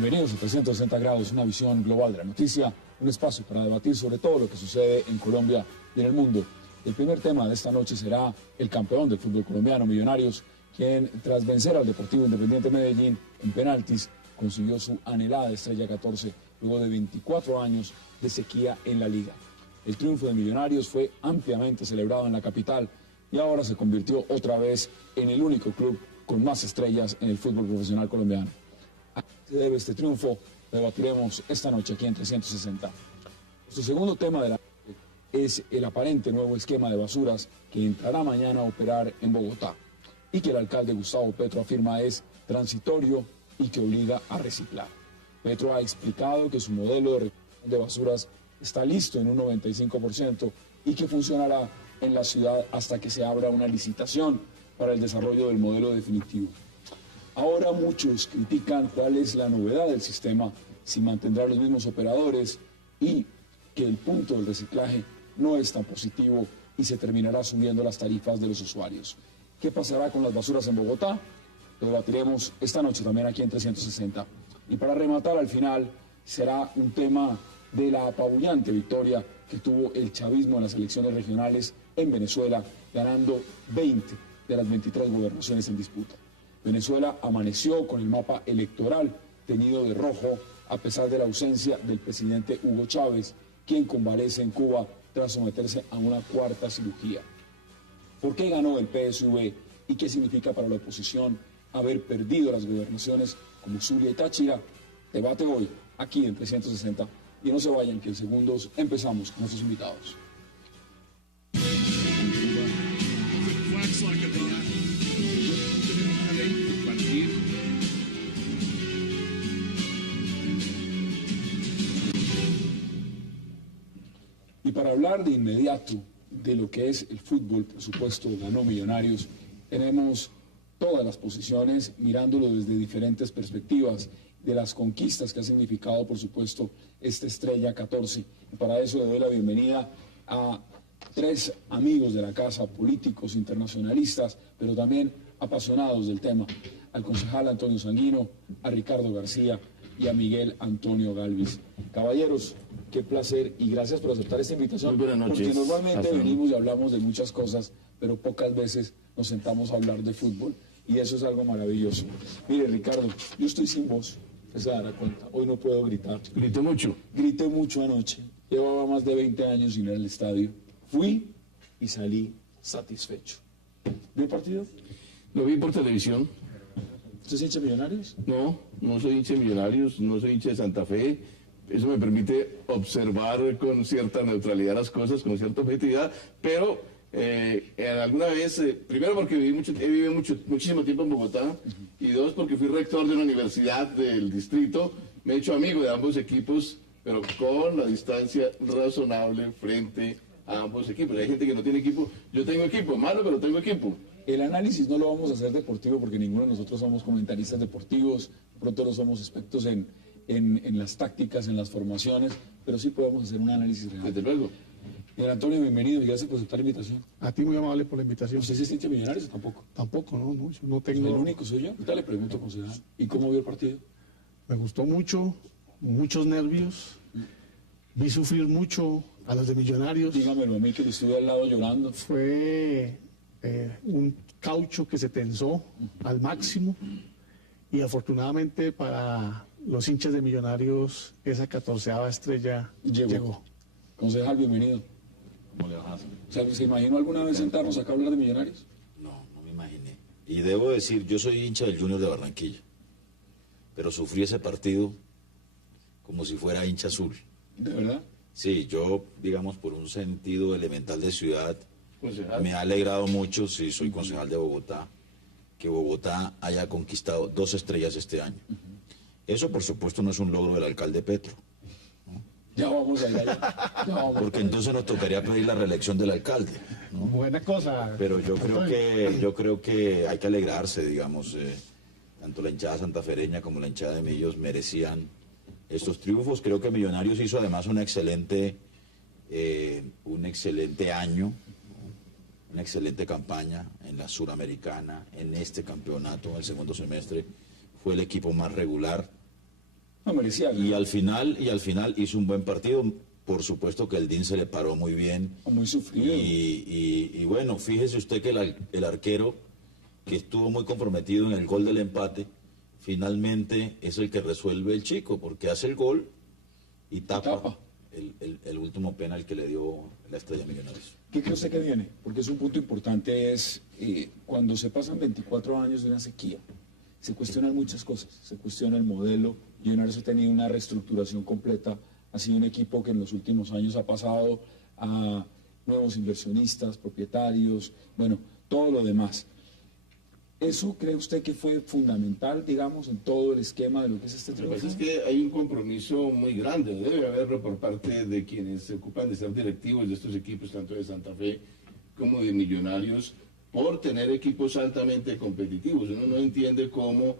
Bienvenidos a 360 grados, una visión global de la noticia, un espacio para debatir sobre todo lo que sucede en Colombia y en el mundo. El primer tema de esta noche será el campeón del fútbol colombiano, Millonarios, quien tras vencer al Deportivo Independiente Medellín en penaltis, consiguió su anhelada estrella 14 luego de 24 años de sequía en la liga. El triunfo de Millonarios fue ampliamente celebrado en la capital y ahora se convirtió otra vez en el único club con más estrellas en el fútbol profesional colombiano. ¿A qué se debe este triunfo? Lo debatiremos esta noche aquí en 360. Nuestro segundo tema de la noche es el aparente nuevo esquema de basuras que entrará mañana a operar en Bogotá y que el alcalde Gustavo Petro afirma es transitorio y que obliga a reciclar. Petro ha explicado que su modelo de recolección de basuras está listo en un 95% y que funcionará en la ciudad hasta que se abra una licitación para el desarrollo del modelo definitivo. Ahora muchos critican cuál es la novedad del sistema, si mantendrá los mismos operadores y que el punto del reciclaje no es tan positivo y se terminará subiendo las tarifas de los usuarios. ¿Qué pasará con las basuras en Bogotá? Lo debatiremos esta noche también aquí en 360. Y para rematar al final será un tema de la apabullante victoria que tuvo el chavismo en las elecciones regionales en Venezuela, ganando 20 de las 23 gobernaciones en disputa. Venezuela amaneció con el mapa electoral teñido de rojo a pesar de la ausencia del presidente Hugo Chávez, quien convalece en Cuba tras someterse a una cuarta cirugía. ¿Por qué ganó el PSV y qué significa para la oposición haber perdido las gobernaciones como Zulia y Táchira? Debate hoy, aquí en 360. Y no se vayan, que en segundos empezamos con nuestros invitados. Y para hablar de inmediato de lo que es el fútbol, por supuesto, ganó Millonarios, tenemos todas las posiciones mirándolo desde diferentes perspectivas, de las conquistas que ha significado, por supuesto, esta estrella 14. Y para eso le doy la bienvenida a tres amigos de la casa, políticos, internacionalistas, pero también apasionados del tema, al concejal Antonio Sanguino, a Ricardo García y a Miguel Antonio Galvis. Caballeros, qué placer y gracias por aceptar esta invitación. Muy buenas noches. Porque normalmente venimos y hablamos de muchas cosas, pero pocas veces nos sentamos a hablar de fútbol y eso es algo maravilloso. Mire, Ricardo, yo estoy sin voz, usted se dará cuenta, hoy no puedo gritar. Grité mucho. Grité mucho anoche, llevaba más de 20 años sin ir al estadio. Fui y salí satisfecho. ¿Vio el partido? Lo vi por televisión. ¿Usted es hincha de Millonarios? No, no soy hincha de Millonarios, no soy hincha de Santa Fe. Eso me permite observar con cierta neutralidad las cosas, con cierta objetividad, pero alguna vez, primero porque he vivido muchísimo tiempo en Bogotá, y dos porque fui rector de una universidad del distrito, me he hecho amigo de ambos equipos, pero con la distancia razonable frente a ambos equipos. Hay gente que no tiene equipo, yo tengo equipo, malo, pero tengo equipo. El análisis no lo vamos a hacer deportivo porque ninguno de nosotros somos comentaristas deportivos, de pronto no somos expertos en las tácticas, en las formaciones, pero sí podemos hacer un análisis real. Desde luego. Antonio, bienvenido y gracias por aceptar la invitación. A ti muy amable por la invitación. ¿Usted es hincha de Millonarios o tampoco? Tampoco, no, yo no tengo... ¿El único soy yo? Ahorita le pregunto, concejal. ¿Y cómo vio el partido? Me gustó mucho, muchos nervios, vi sufrir mucho a los de Millonarios. Dígamelo a mí que le estuve al lado llorando. Fue un caucho que se tensó al máximo y afortunadamente para los hinchas de Millonarios esa 14ª estrella llegó. Concejal, bienvenido. ¿Cómo le vas? O sea, ¿se imaginó alguna vez sentarnos acá a hablar de Millonarios? No, no me imaginé. Y debo decir, yo soy hincha del Junior de Barranquilla, pero sufrí ese partido como si fuera hincha azul. ¿De verdad? Sí, yo, digamos, por un sentido elemental de ciudad, Concejal. me ha alegrado mucho, sí, soy concejal de Bogotá, que Bogotá haya conquistado 2 estrellas este año. Eso, por supuesto, no es un logro del alcalde Petro, Ya vamos allá. Ya vamos. porque entonces nos tocaría pedir la reelección del alcalde, ¿no? Buena cosa. Pero yo creo que hay que alegrarse, digamos, tanto la hinchada santafereña como la hinchada de Millos merecían estos triunfos. Creo que Millonarios hizo además un excelente año, ¿no? Una excelente campaña en la Suramericana, en este campeonato, en el segundo semestre. Fue el equipo más regular, No merecía. Y al final hizo un buen partido. Por supuesto que el DIN se le paró muy bien. Muy sufrido. Y bueno, fíjese usted que el arquero, que estuvo muy comprometido en el gol del empate, finalmente es el que resuelve el chico, porque hace el gol y tapa. El último penal que le dio la Estrella Millonarios. ¿Qué cree usted que viene? Porque es un punto importante, es cuando se pasan 24 años de una sequía, se cuestionan muchas cosas, se cuestiona el modelo. Millonarios ha tenido una reestructuración completa, ha sido un equipo que en los últimos años ha pasado a nuevos inversionistas, propietarios, bueno, todo lo demás. ¿Eso cree usted que fue fundamental, digamos, en todo el esquema de lo que es este Lo que trabajo? pasa es que hay un compromiso muy grande, debe haberlo por parte de quienes se ocupan de ser directivos de estos equipos, tanto de Santa Fe como de Millonarios, por tener equipos altamente competitivos. Uno no entiende cómo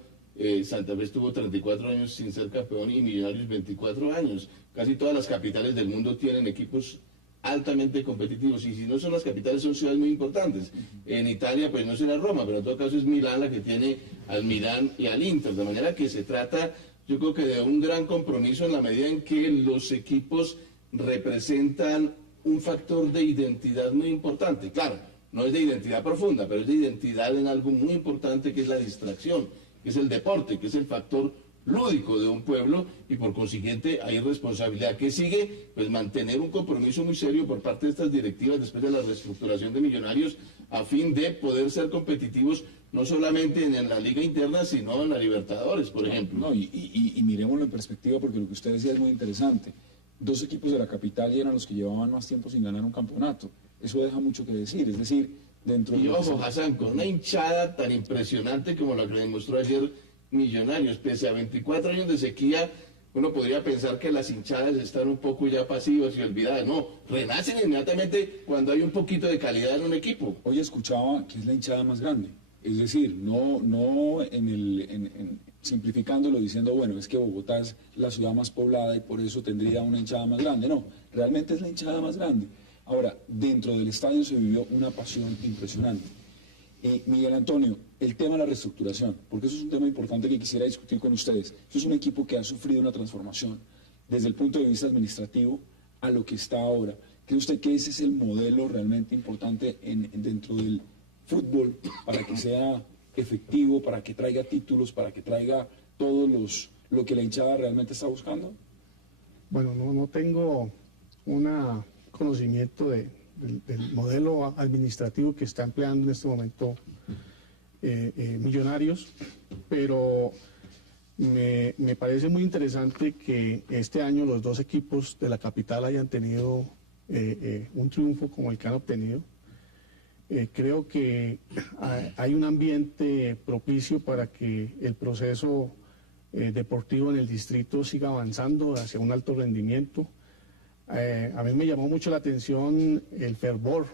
Santa Fe estuvo 34 años sin ser campeón y Millonarios 24 años. Casi todas las capitales del mundo tienen equipos altamente competitivos, y si no son las capitales son ciudades muy importantes. En Italia pues no será Roma, pero en todo caso es Milán la que tiene al Milán y al Inter, de manera que se trata, yo creo que de un gran compromiso en la medida en que los equipos representan un factor de identidad muy importante. Claro, no es de identidad profunda, pero es de identidad en algo muy importante, que es la distracción, que es el deporte, que es el factor lúdico de un pueblo, y por consiguiente hay responsabilidad que sigue, pues mantener un compromiso muy serio por parte de estas directivas después de la reestructuración de Millonarios, a fin de poder ser competitivos no solamente en la liga interna, sino en la Libertadores, por ejemplo. No, y miremoslo en perspectiva, porque lo que usted decía es muy interesante. Dos equipos de la capital eran los que llevaban más tiempo sin ganar un campeonato. Eso deja mucho que decir, es decir, dentro de... Y ojo, Hassan, con una hinchada tan impresionante como la que le demostró ayer Millonarios, pese a 24 años de sequía, uno podría pensar que las hinchadas están un poco ya pasivas y olvidadas. No, renacen inmediatamente cuando hay un poquito de calidad en un equipo. Hoy escuchaba que es la hinchada más grande. Es decir, no simplificándolo diciendo, bueno, es que Bogotá es la ciudad más poblada y por eso tendría una hinchada más grande. No, realmente es la hinchada más grande. Ahora, dentro del estadio se vivió una pasión impresionante. Miguel Antonio, el tema de la reestructuración, porque eso es un tema importante que quisiera discutir con ustedes. Eso es un equipo que ha sufrido una transformación desde el punto de vista administrativo a lo que está ahora. ¿Cree usted que ese es el modelo realmente importante dentro del fútbol para que sea efectivo, para que traiga títulos, para que traiga lo que la hinchada realmente está buscando? Bueno, no tengo un conocimiento del modelo administrativo que está empleando en este momento Millonarios, pero me parece muy interesante que este año los dos equipos de la capital hayan tenido un triunfo como el que han obtenido. Creo que hay un ambiente propicio para que el proceso deportivo en el distrito siga avanzando hacia un alto rendimiento. A mí me llamó mucho la atención el fervor,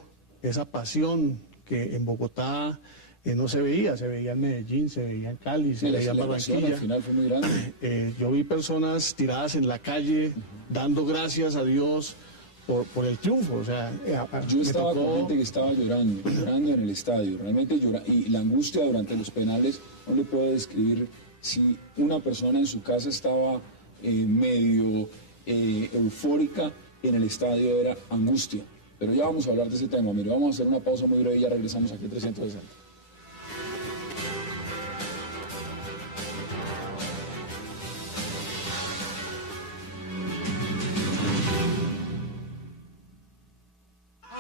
esa pasión que en Bogotá no se veía en Medellín, se veía en Cali, se veía en Barranquilla. Al final fue muy grande. Yo vi personas tiradas en la calle dando gracias a Dios por el triunfo. O sea, yo estaba con gente que estaba llorando en el estadio, realmente y la angustia durante los penales no le puedo describir. Si una persona en su casa estaba medio eufórica, en el estadio era angustia. Pero ya vamos a hablar de ese tema. Mire, vamos a hacer una pausa muy breve y ya regresamos aquí a 360.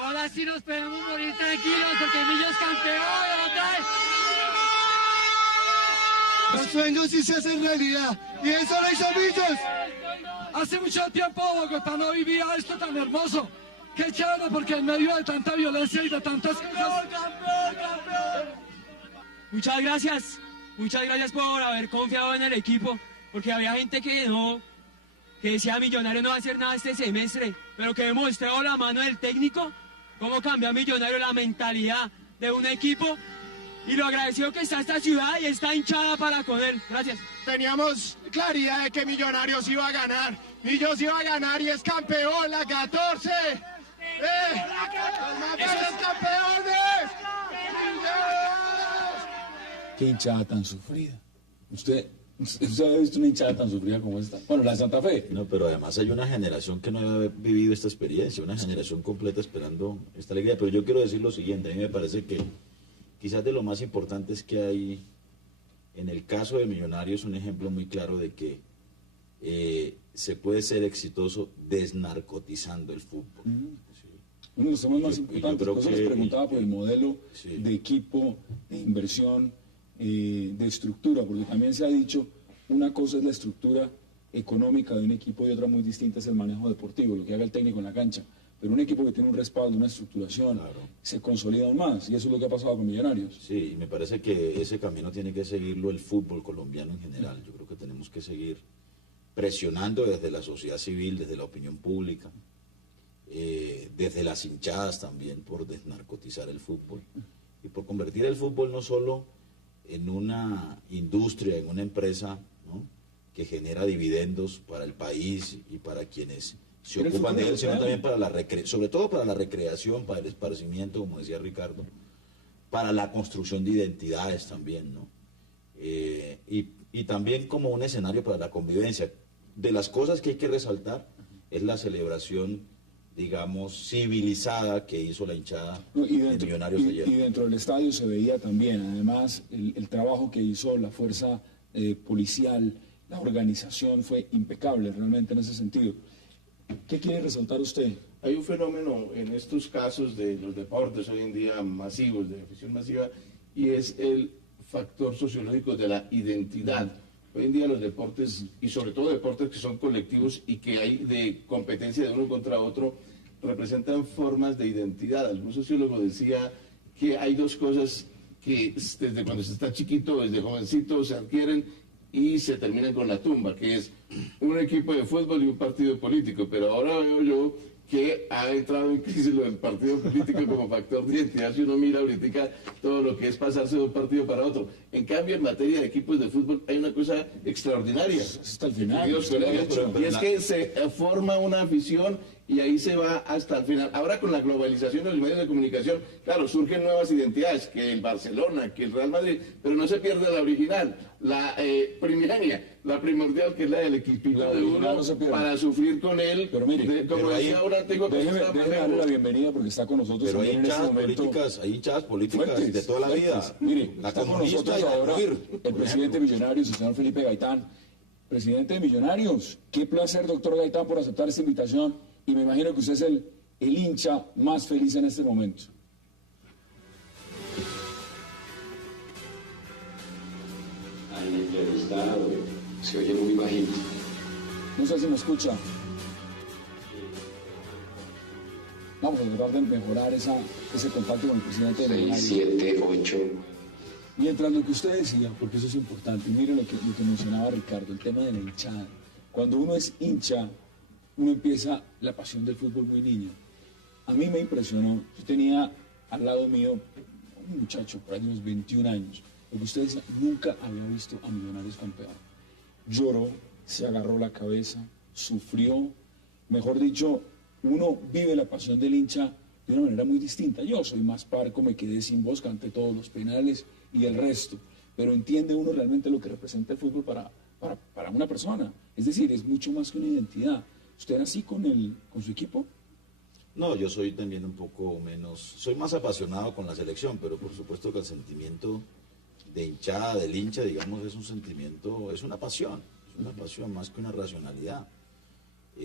Ahora sí nos podemos morir tranquilos porque Millos es campeón otra vez. Los sueños sí se hacen realidad y eso lo hizo Millos. Hace mucho tiempo Bogotá no vivía esto tan hermoso. Qué chévere, porque en medio de tanta violencia y de tantas cosas... ¡Campeón! Muchas gracias por haber confiado en el equipo, porque había gente que decía Millonario no va a hacer nada este semestre, pero que hemos mostrado la mano del técnico, cómo cambia Millonario la mentalidad de un equipo y lo agradecido que está esta ciudad y está hinchada para con él. Gracias. Teníamos claridad de que Millonarios iba a ganar. Millos iba a ganar y es campeón, la 14. ¡Los mejores campeones! Qué hinchada tan sufrida. Usted ¿Usted ha visto una hinchada tan sufrida como esta? Bueno, la de Santa Fe. No, pero además hay una generación que no ha vivido esta experiencia, una generación completa esperando esta alegría. Pero yo quiero decir lo siguiente, a mí me parece que quizás de lo más importante es que hay, en el caso de Millonarios, un ejemplo muy claro de que se puede ser exitoso desnarcotizando el fútbol. Sí. Uno de los temas más importantes. creo Por eso les que- preguntaba por el modelo Sí. de equipo, de inversión, de estructura, porque también se ha dicho, una cosa es la estructura económica de un equipo y otra muy distinta es el manejo deportivo, lo que haga el técnico en la cancha. Pero un equipo que tiene un respaldo, una estructuración, Claro. se consolida aún más, y eso es lo que ha pasado con Millonarios. Sí, y me parece que ese camino tiene que seguirlo el fútbol colombiano en general. Yo creo que tenemos que seguir presionando desde la sociedad civil, desde la opinión pública, desde las hinchadas también, por desnarcotizar el fútbol y por convertir el fútbol no solo en una industria, en una empresa, ¿no?, que genera dividendos para el país y para quienes se Pero el ocupan de fútbol él, sino europeo. también para sobre todo para la recreación, para el esparcimiento, como decía Ricardo, para la construcción de identidades también, ¿no? Y también como un escenario para la convivencia. De las cosas que hay que resaltar es la celebración, digamos, civilizada que hizo la hinchada No, de Millonarios de ayer. y dentro del estadio se veía también, además, el trabajo que hizo la fuerza policial, la organización fue impecable realmente en ese sentido. ¿Qué quiere resaltar usted? Hay un fenómeno en estos casos de los deportes hoy en día masivos, de afición masiva, y es el factor sociológico de la identidad. Hoy en día los deportes, y sobre todo deportes que son colectivos y que hay de competencia de uno contra otro, representan formas de identidad. Algún sociólogo decía que hay dos cosas que desde cuando se está chiquito, desde jovencito, se adquieren y se terminan con la tumba, que es un equipo de fútbol y un partido político. Pero ahora veo yo que ha entrado en crisis lo del partido político como factor de identidad si uno mira ahorita todo lo que es pasarse de un partido para otro. En cambio, en materia de equipos de fútbol hay una cosa extraordinaria. Hasta el final. Dios, usted lo ha colega, dicho. y es que se forma una afición y ahí se va hasta el final. Ahora con la globalización de los medios de comunicación, claro, surgen nuevas identidades, que el Barcelona, que el Real Madrid, pero no se pierde la original, la primigenia, la primordial, que es la del equipito La de original uno, no se pierde. para sufrir con él. Pero mire, como pero ahí- decía un antiguo Déjeme periodista, darle la bienvenida porque está con nosotros Pero hay también en este hinchadas momento. políticas, hay hinchadas políticas Fuertes, de toda la fuertes. vida. Mire, La está con comunista nosotros y la ahora CUIR, el por presidente de Millonarios, el señor Felipe Gaitán. Presidente de Millonarios, qué placer, doctor Gaitán, por aceptar esta invitación. Y me imagino que usted es el hincha más feliz en este momento. Al entrevistado se oye muy bajito. No sé si me escucha. Vamos a tratar de mejorar ese contacto con el presidente de 6, Millonarios. 7, 8. Mientras lo que usted decía, porque eso es importante, mire lo que mencionaba Ricardo, el tema de la hinchada. Cuando uno es hincha, uno empieza la pasión del fútbol muy niño. A mí me impresionó, yo tenía al lado mío un muchacho por ahí de unos 21 años, lo que usted decía, nunca había visto a Millonarios campeón. Lloró, se agarró la cabeza, sufrió, mejor dicho, uno vive la pasión del hincha de una manera muy distinta. Yo soy más parco, me quedé sin voz, canté todos los penales y el resto, pero entiende uno realmente lo que representa el fútbol para una persona. Es decir, es mucho más que una identidad. ¿Usted era así con su equipo? No, yo soy también un poco menos, soy más apasionado con la selección, pero por supuesto que el sentimiento de hinchada, del hincha, digamos, es un sentimiento, es una pasión más que una racionalidad.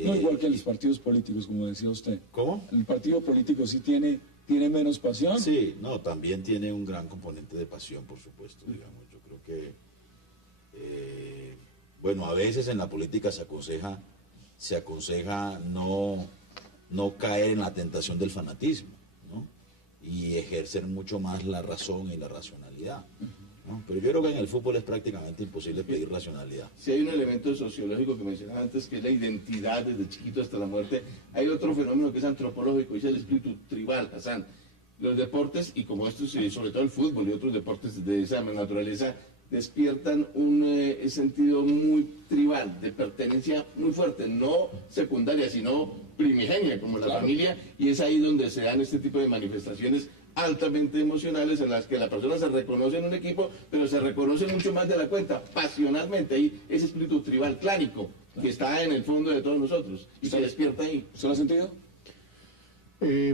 No igual que los partidos políticos, como decía usted. ¿Cómo? El partido político sí tiene menos pasión. Sí, no, también tiene un gran componente de pasión, por supuesto, digamos. Yo creo que, bueno, a veces en la política se aconseja no caer en la tentación del fanatismo, ¿no? Y ejercer mucho más la razón y la racionalidad, ¿no? Pero yo creo que en el fútbol es prácticamente imposible pedir racionalidad. Si hay un elemento sociológico que mencionaba antes, que es la identidad desde chiquito hasta la muerte, hay otro fenómeno que es antropológico, y es el espíritu tribal, Hassan. Los deportes, y como estos, y sobre todo el fútbol y otros deportes de esa naturaleza, despiertan un sentido muy tribal, de pertenencia muy fuerte, no secundaria, sino primigenia, como la familia, y es ahí donde se dan este tipo de manifestaciones altamente emocionales en las que la persona se reconoce en un equipo, pero se reconoce mucho más de la cuenta, pasionalmente. Ahí ese espíritu tribal clánico que está en el fondo de todos nosotros y se despierta ahí. ¿Usted lo ha sentido?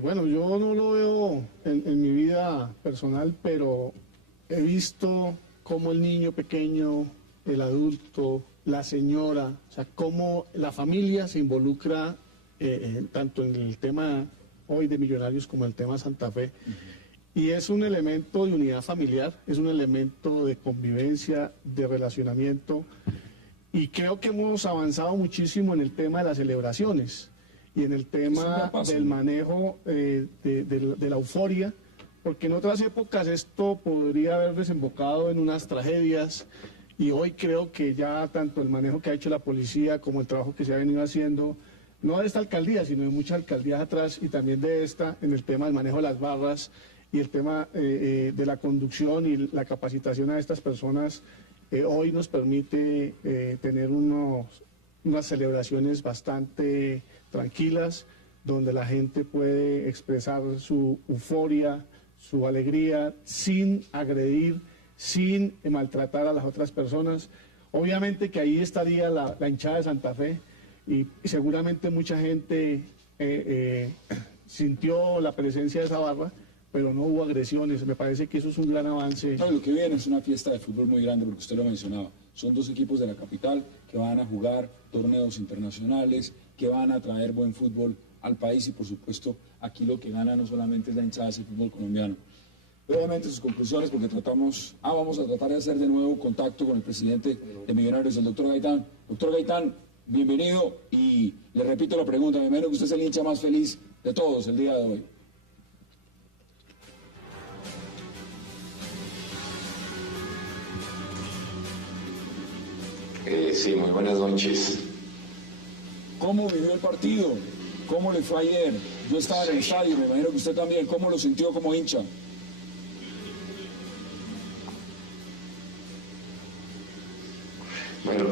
Bueno, yo no lo veo en mi vida personal, pero he visto cómo el niño pequeño, el adulto, la señora, o sea, cómo la familia se involucra tanto en el tema hoy de Millonarios como en el tema Santa Fe. Y es un elemento de unidad familiar, es un elemento de convivencia, de relacionamiento. Y creo que hemos avanzado muchísimo en el tema de las celebraciones y en el tema del manejo de la euforia, porque en otras épocas esto podría haber desembocado en unas tragedias, y hoy creo que ya tanto el manejo que ha hecho la policía como el trabajo que se ha venido haciendo, no de esta alcaldía, sino de muchas alcaldías atrás y también de esta, en el tema del manejo de las barras y el tema de la conducción y la capacitación a estas personas, hoy nos permite tener unas celebraciones bastante tranquilas, donde la gente puede expresar su euforia, su alegría, sin agredir, sin maltratar a las otras personas. Obviamente que ahí estaría la hinchada de Santa Fe, y seguramente mucha gente sintió la presencia de esa barra, pero no hubo agresiones. Me parece que eso es un gran avance. Claro, lo que viene es una fiesta de fútbol muy grande, porque usted lo mencionaba. Son dos equipos de la capital que van a jugar torneos internacionales, que van a traer buen fútbol al país, y por supuesto aquí lo que gana no solamente es la hinchada, es el fútbol colombiano. Brevemente sus conclusiones, porque vamos a tratar de hacer de nuevo contacto con el presidente de Millonarios, el doctor Gaitán. Doctor Gaitán, bienvenido, y le repito la pregunta, me imagino que usted es el hincha más feliz de todos el día de hoy. Sí, muy buenas noches. ¿Cómo vivió el partido? ¿Cómo le fue ayer? Yo estaba en el estadio, me imagino que usted también. ¿Cómo lo sintió como hincha? Bueno,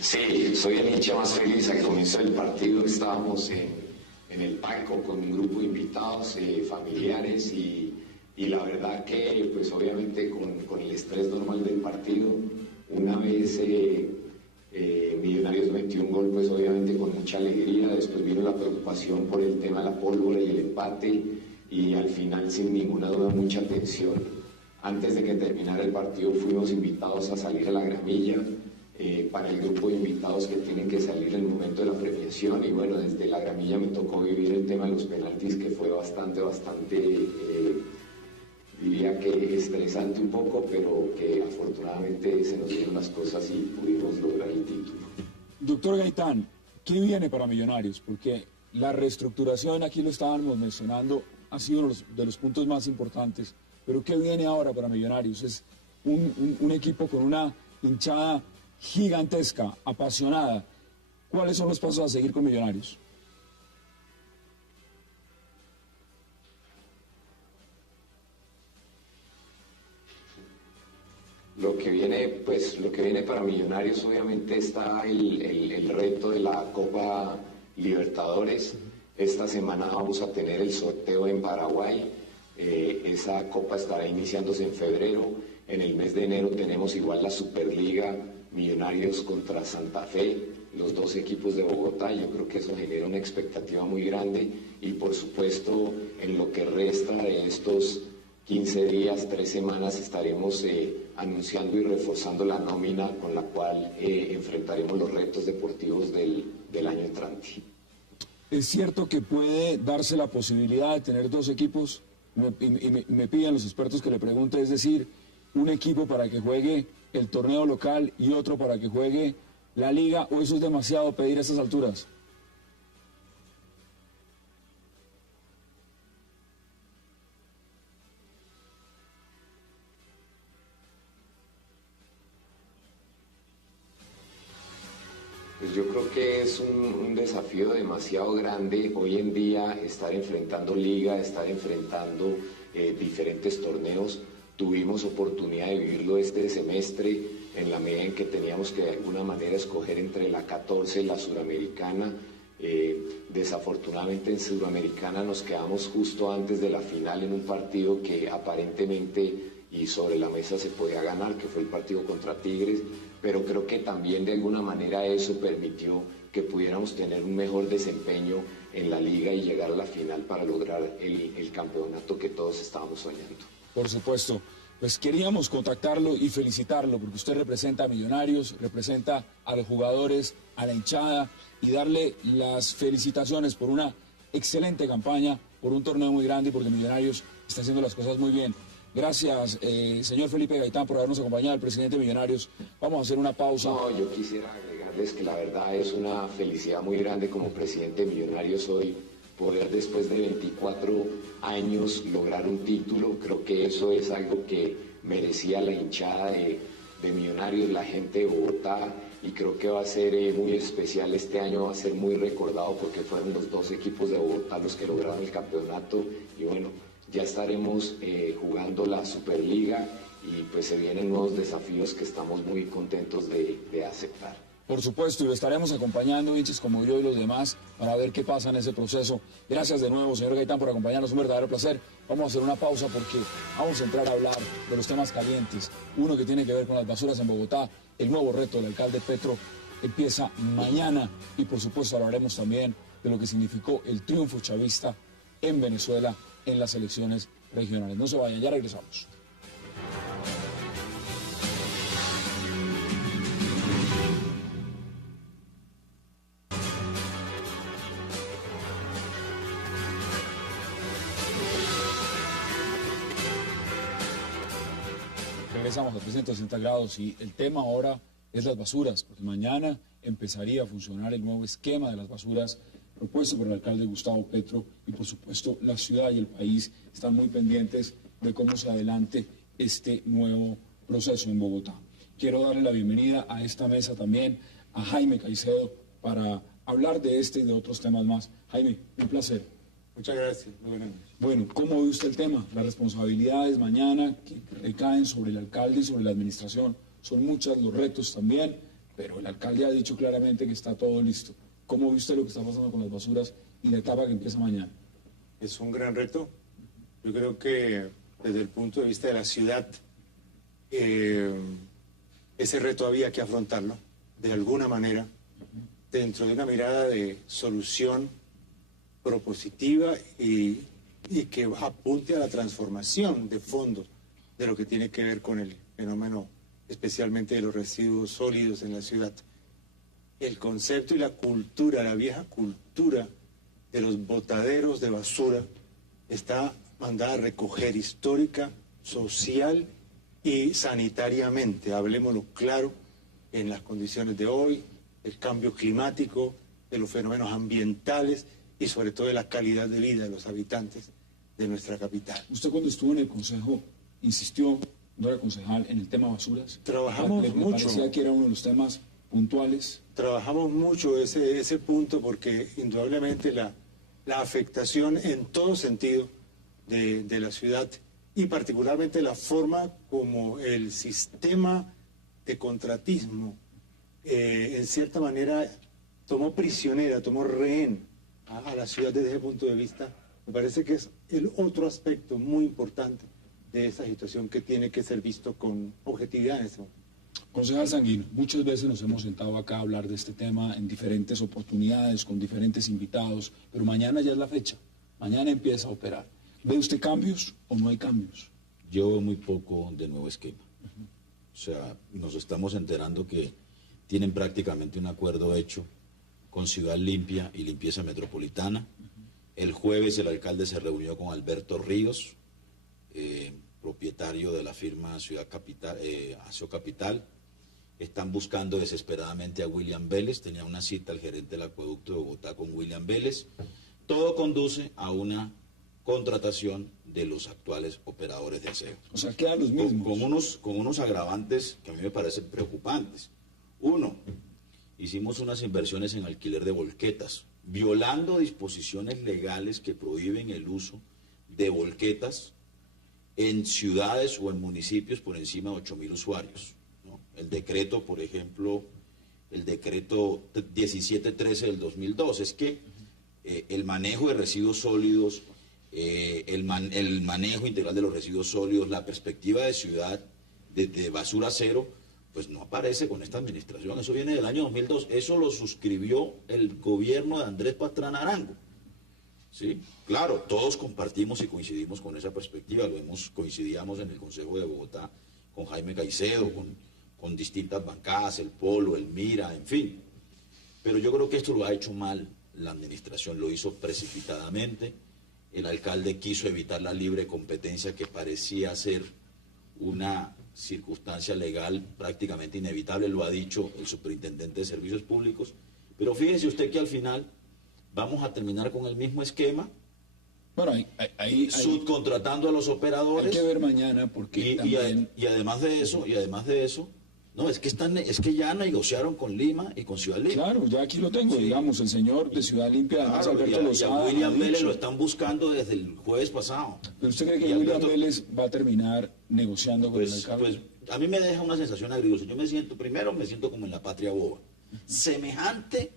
sí, soy el hincha más feliz. Al comienzo del partido estábamos en el palco con un grupo de invitados, familiares, y la verdad que, pues obviamente con el estrés normal del partido, una vez Millonarios metió un gol, pues obviamente con mucha alegría. Después vino la preocupación por el tema de la pólvora y el empate, y al final, sin ninguna duda, mucha tensión. Antes de que terminara el partido fuimos invitados a salir a la gramilla para el grupo de invitados que tienen que salir en el momento de la premiación, y bueno, desde la gramilla me tocó vivir el tema de los penaltis, que fue bastante diría que estresante un poco, pero que afortunadamente se nos dieron las cosas y pudimos lograr el título. Doctor Gaitán, ¿qué viene para Millonarios? Porque la reestructuración, aquí lo estábamos mencionando, ha sido de los puntos más importantes, pero ¿qué viene ahora para Millonarios? Es un equipo con una hinchada gigantesca, apasionada. ¿Cuáles son los pasos a seguir con Millonarios? Lo que viene para Millonarios, obviamente está el reto de la Copa Libertadores. Esta semana vamos a tener el sorteo en Paraguay. Esa copa estará iniciándose en febrero. En el mes de enero tenemos igual la Superliga, Millonarios contra Santa Fe, los dos equipos de Bogotá. Yo creo que eso genera una expectativa muy grande, y por supuesto en lo que resta de estos 15 días, 3 semanas, estaremos anunciando y reforzando la nómina con la cual enfrentaremos los retos deportivos del año entrante. ¿Es cierto que puede darse la posibilidad de tener dos equipos? Me piden los expertos que le pregunte, es decir, un equipo para que juegue el torneo local y otro para que juegue la liga, ¿o eso es demasiado pedir a estas alturas? Pues yo creo que es un desafío demasiado grande hoy en día estar enfrentando liga, estar enfrentando diferentes torneos. Tuvimos oportunidad de vivirlo este semestre en la medida en que teníamos que de alguna manera escoger entre la 14 y la Suramericana. Desafortunadamente en Sudamericana nos quedamos justo antes de la final en un partido que aparentemente y sobre la mesa se podía ganar, que fue el partido contra Tigres, pero creo que también de alguna manera eso permitió que pudiéramos tener un mejor desempeño en la liga y llegar a la final para lograr el campeonato que todos estábamos soñando. Por supuesto. Pues queríamos contactarlo y felicitarlo porque usted representa a Millonarios, representa a los jugadores, a la hinchada y darle las felicitaciones por una excelente campaña, por un torneo muy grande y porque Millonarios está haciendo las cosas muy bien. Gracias, señor Felipe Gaitán, por habernos acompañado, el presidente de Millonarios. Vamos a hacer una pausa. No, yo quisiera agregarles que la verdad es una felicidad muy grande como presidente de Millonarios hoy poder después de 24 años lograr un título. Creo que eso es algo que merecía la hinchada de Millonarios, la gente de Bogotá, y creo que va a ser muy especial este año, va a ser muy recordado porque fueron los dos equipos de Bogotá los que lograron el campeonato y bueno, ya estaremos jugando la Superliga y pues se vienen nuevos desafíos que estamos muy contentos de aceptar. Por supuesto, y lo estaremos acompañando, hinchas como yo y los demás, para ver qué pasa en ese proceso. Gracias de nuevo, señor Gaitán, por acompañarnos. Un verdadero placer. Vamos a hacer una pausa porque vamos a entrar a hablar de los temas calientes. Uno que tiene que ver con las basuras en Bogotá. El nuevo reto del alcalde Petro empieza mañana. Y por supuesto hablaremos también de lo que significó el triunfo chavista en Venezuela en las elecciones regionales. No se vayan, ya regresamos. Regresamos a 360 grados y el tema ahora es las basuras, porque mañana empezaría a funcionar el nuevo esquema de las basuras propuesto por el alcalde Gustavo Petro y por supuesto la ciudad y el país están muy pendientes de cómo se adelante este nuevo proceso en Bogotá. Quiero darle la bienvenida a esta mesa también a Jaime Caicedo para hablar de este y de otros temas más. Jaime, un placer. Muchas gracias. Muy buenas noches. Bueno, ¿cómo ve usted el tema? Las responsabilidades mañana que recaen sobre el alcalde y sobre la administración. Son muchos los retos también, pero el alcalde ha dicho claramente que está todo listo. ¿Cómo ve usted lo que está pasando con las basuras y la etapa que empieza mañana? Es un gran reto. Yo creo que desde el punto de vista de la ciudad, ese reto había que afrontarlo de alguna manera, dentro de una mirada de solución propositiva y que apunte a la transformación de fondo de lo que tiene que ver con el fenómeno, especialmente de los residuos sólidos en la ciudad. El concepto y la cultura, la vieja cultura de los botaderos de basura está mandada a recoger histórica, social y sanitariamente, hablemoslo claro, en las condiciones de hoy, el cambio climático, de los fenómenos ambientales y sobre todo de la calidad de vida de los habitantes de nuestra capital. Usted cuando estuvo en el Consejo insistió, no era concejal, en el tema basuras. Trabajamos mucho. Me parecía que era uno de los temas puntuales. Trabajamos mucho ese punto porque indudablemente la afectación en todo sentido de la ciudad y particularmente la forma como el sistema de contratismo en cierta manera tomó prisionera, tomó rehén a la ciudad desde ese punto de vista, me parece que es el otro aspecto muy importante de esa situación que tiene que ser visto con objetividad en este momento. Concejal Sanguino, muchas veces nos hemos sentado acá a hablar de este tema en diferentes oportunidades, con diferentes invitados, pero mañana ya es la fecha, mañana empieza a operar. ¿Ve usted cambios o no hay cambios? Yo veo muy poco de nuevo esquema. O sea, nos estamos enterando que tienen prácticamente un acuerdo hecho con Ciudad Limpia y Limpieza Metropolitana. El jueves el alcalde se reunió con Alberto Ríos, propietario de la firma Ciudad Capital, Aseo Capital. Están buscando desesperadamente a William Vélez. Tenía una cita el gerente del acueducto de Bogotá con William Vélez. Todo conduce a una contratación de los actuales operadores de aseo. O sea, quedan los mismos. Con unos agravantes que a mí me parecen preocupantes. Uno, hicimos unas inversiones en alquiler de volquetas, violando disposiciones legales que prohíben el uso de volquetas en ciudades o en municipios por encima de 8.000 usuarios, ¿no? El decreto, por ejemplo, el decreto 1713 del 2002, es que el manejo de residuos sólidos, el manejo integral de los residuos sólidos, la perspectiva de ciudad, de basura cero, pues no aparece con esta administración. Eso viene del año 2002, eso lo suscribió el gobierno de Andrés Pastrana Arango. ¿Sí? Claro, todos compartimos y coincidimos con esa perspectiva, coincidíamos en el Consejo de Bogotá con Jaime Caicedo, con distintas bancadas, el Polo, el Mira, en fin. Pero yo creo que esto lo ha hecho mal la administración, lo hizo precipitadamente. El alcalde quiso evitar la libre competencia, que parecía ser una circunstancia legal prácticamente inevitable, lo ha dicho el superintendente de Servicios Públicos. Pero fíjese usted que al final vamos a terminar con el mismo esquema, bueno, subcontratando a los operadores. Hay que ver mañana porque y además de eso, no, es que ya negociaron con Lima y con Ciudad Limpia. Claro, ya aquí lo tengo, digamos, el señor de Ciudad Limpia, además claro, Alberto Lozada, William Vélez lo están buscando desde el jueves pasado. ¿Pero usted cree que William Vélez va a terminar negociando con el alcalde? Pues a mí me deja una sensación agridulce. Yo me siento como en la patria boba. Semejante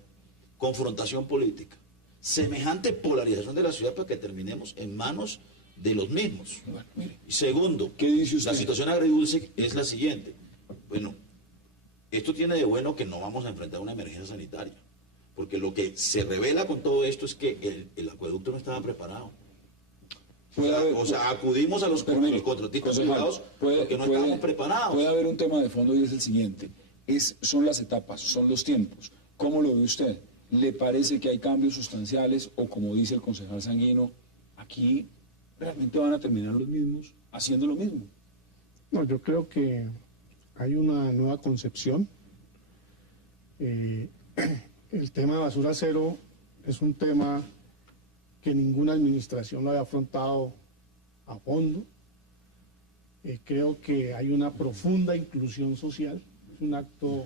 confrontación política, semejante polarización de la ciudad para que terminemos en manos de los mismos. Bueno, mire, y segundo, ¿qué dice usted? La situación agridulce es la siguiente. Bueno, esto tiene de bueno que no vamos a enfrentar una emergencia sanitaria, porque lo que se revela con todo esto es que el acueducto no estaba preparado. O sea, acudimos a los contratistas privados porque no estábamos preparados. Puede haber un tema de fondo y es el siguiente. Son las etapas, son los tiempos. ¿Cómo lo ve usted? ¿Le parece que hay cambios sustanciales o, como dice el concejal Sanguino, aquí realmente van a terminar los mismos haciendo lo mismo? No, yo creo que hay una nueva concepción. El tema de basura cero es un tema que ninguna administración lo había afrontado a fondo. Creo que hay una profunda inclusión social. Es un acto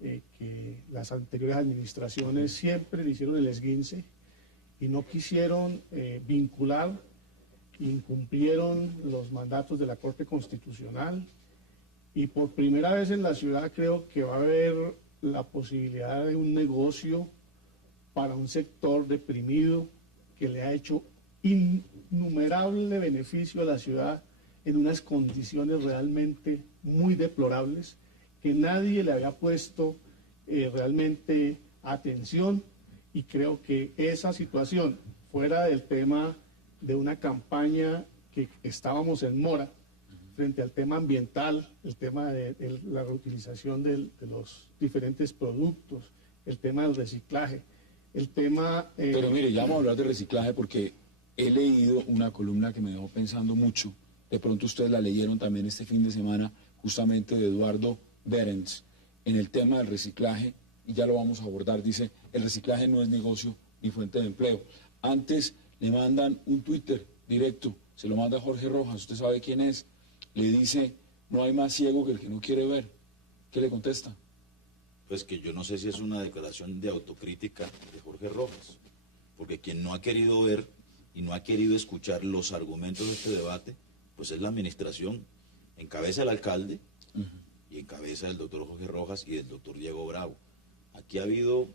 que las anteriores administraciones siempre le hicieron el esguince y no quisieron vincular, incumplieron los mandatos de la Corte Constitucional. Y por primera vez en la ciudad creo que va a haber la posibilidad de un negocio para un sector deprimido que le ha hecho innumerable beneficio a la ciudad en unas condiciones realmente muy deplorables, que nadie le había puesto realmente atención, y creo que esa situación, fuera del tema de una campaña que estábamos en mora, frente al tema ambiental, el tema de la reutilización de los diferentes productos, el tema del reciclaje, el tema... Pero mire, ya vamos a hablar de reciclaje porque he leído una columna que me dejó pensando mucho, de pronto ustedes la leyeron también este fin de semana, justamente de Eduardo Berens, en el tema del reciclaje, y ya lo vamos a abordar. Dice, el reciclaje no es negocio ni fuente de empleo. Antes le mandan un Twitter directo, se lo manda Jorge Rojas, usted sabe quién es, le dice, no hay más ciego que el que no quiere ver. ¿Qué le contesta? Pues que yo no sé si es una declaración de autocrítica de Jorge Rojas, porque quien no ha querido ver y no ha querido escuchar los argumentos de este debate, pues es la administración, en cabeza del alcalde y en cabeza del doctor Jorge Rojas y del doctor Diego Bravo. Aquí ha habido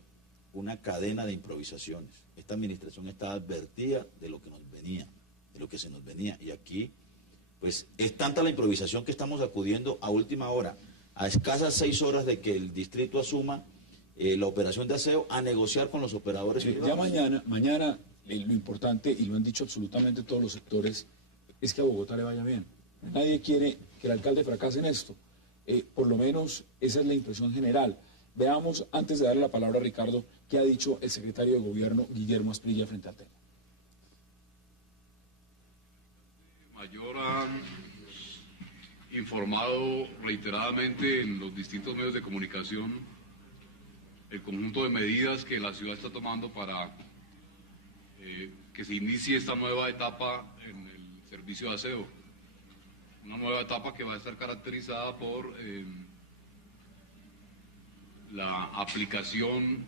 una cadena de improvisaciones. Esta administración está advertida de lo que nos venía, de lo que se nos venía, y aquí pues es tanta la improvisación que estamos acudiendo a última hora, a escasas 6 horas de que el distrito asuma la operación de aseo, a negociar con los operadores privados. Ya mañana lo importante, y lo han dicho absolutamente todos los sectores, es que a Bogotá le vaya bien. Nadie quiere que el alcalde fracase en esto. Por lo menos esa es la impresión general. Veamos, antes de darle la palabra a Ricardo, qué ha dicho el secretario de Gobierno, Guillermo Asprilla, frente al tema. Mayor ha informado reiteradamente en los distintos medios de comunicación el conjunto de medidas que la ciudad está tomando para que se inicie esta nueva etapa en el servicio de aseo. Una nueva etapa que va a estar caracterizada por la aplicación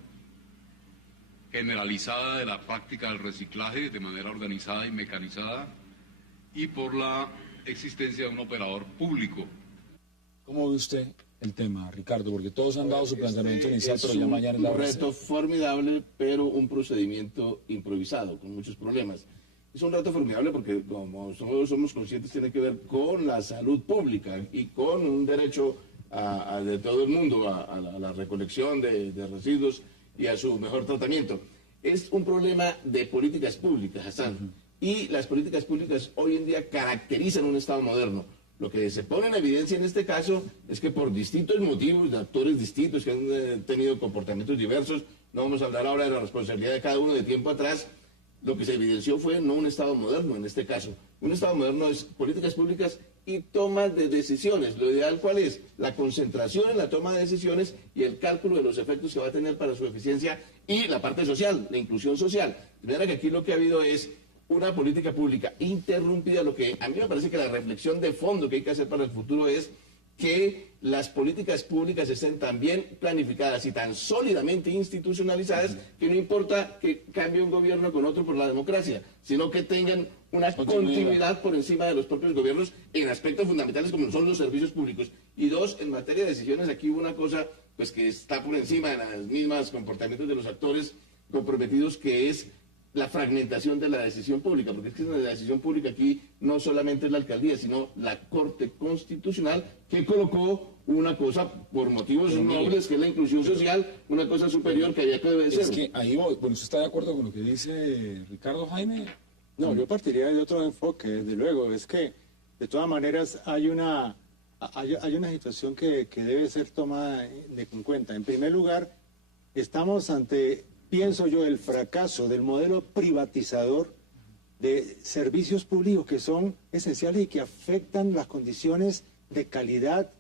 generalizada de la práctica del reciclaje de manera organizada y mecanizada, y por la existencia de un operador público. ¿Cómo ve usted el tema, Ricardo? Porque todos han dado su planteamiento inicial, pero ya mañana es la un reto formidable, pero un procedimiento improvisado, con muchos problemas. Es un reto formidable porque, como todos somos conscientes, tiene que ver con la salud pública y con un derecho de todo el mundo a la recolección de residuos y a su mejor tratamiento. Es un problema de políticas públicas, Hassan, y las políticas públicas hoy en día caracterizan un Estado moderno. Lo que se pone en evidencia en este caso es que por distintos motivos, de actores distintos que han tenido comportamientos diversos, no vamos a hablar ahora de la responsabilidad de cada uno de tiempo atrás, lo que se evidenció fue no un Estado moderno en este caso. Un Estado moderno es políticas públicas y toma de decisiones. Lo ideal, ¿cuál es? La concentración en la toma de decisiones y el cálculo de los efectos que va a tener para su eficiencia y la parte social, la inclusión social. De manera que aquí lo que ha habido es una política pública interrumpida. Lo que a mí me parece que la reflexión de fondo que hay que hacer para el futuro es que las políticas públicas estén tan bien planificadas y tan sólidamente institucionalizadas que no importa que cambie un gobierno con otro por la democracia, sino que tengan una continuidad por encima de los propios gobiernos en aspectos fundamentales como son los servicios públicos. Y dos, en materia de decisiones, aquí hubo una cosa pues que está por encima de los mismos comportamientos de los actores comprometidos, que es la fragmentación de la decisión pública, porque es que la decisión pública aquí no solamente es la alcaldía, sino la Corte Constitucional, que colocó una cosa por motivos nobles, que es la inclusión social, una cosa superior que había que obedecer. Es que ahí voy. Bueno, ¿usted está de acuerdo con lo que dice Ricardo, Jaime? No, yo partiría de otro enfoque, desde luego. Es que, de todas maneras, hay una situación que debe ser tomada en cuenta. En primer lugar, estamos ante, pienso yo, el fracaso del modelo privatizador de servicios públicos que son esenciales y que afectan las condiciones de calidad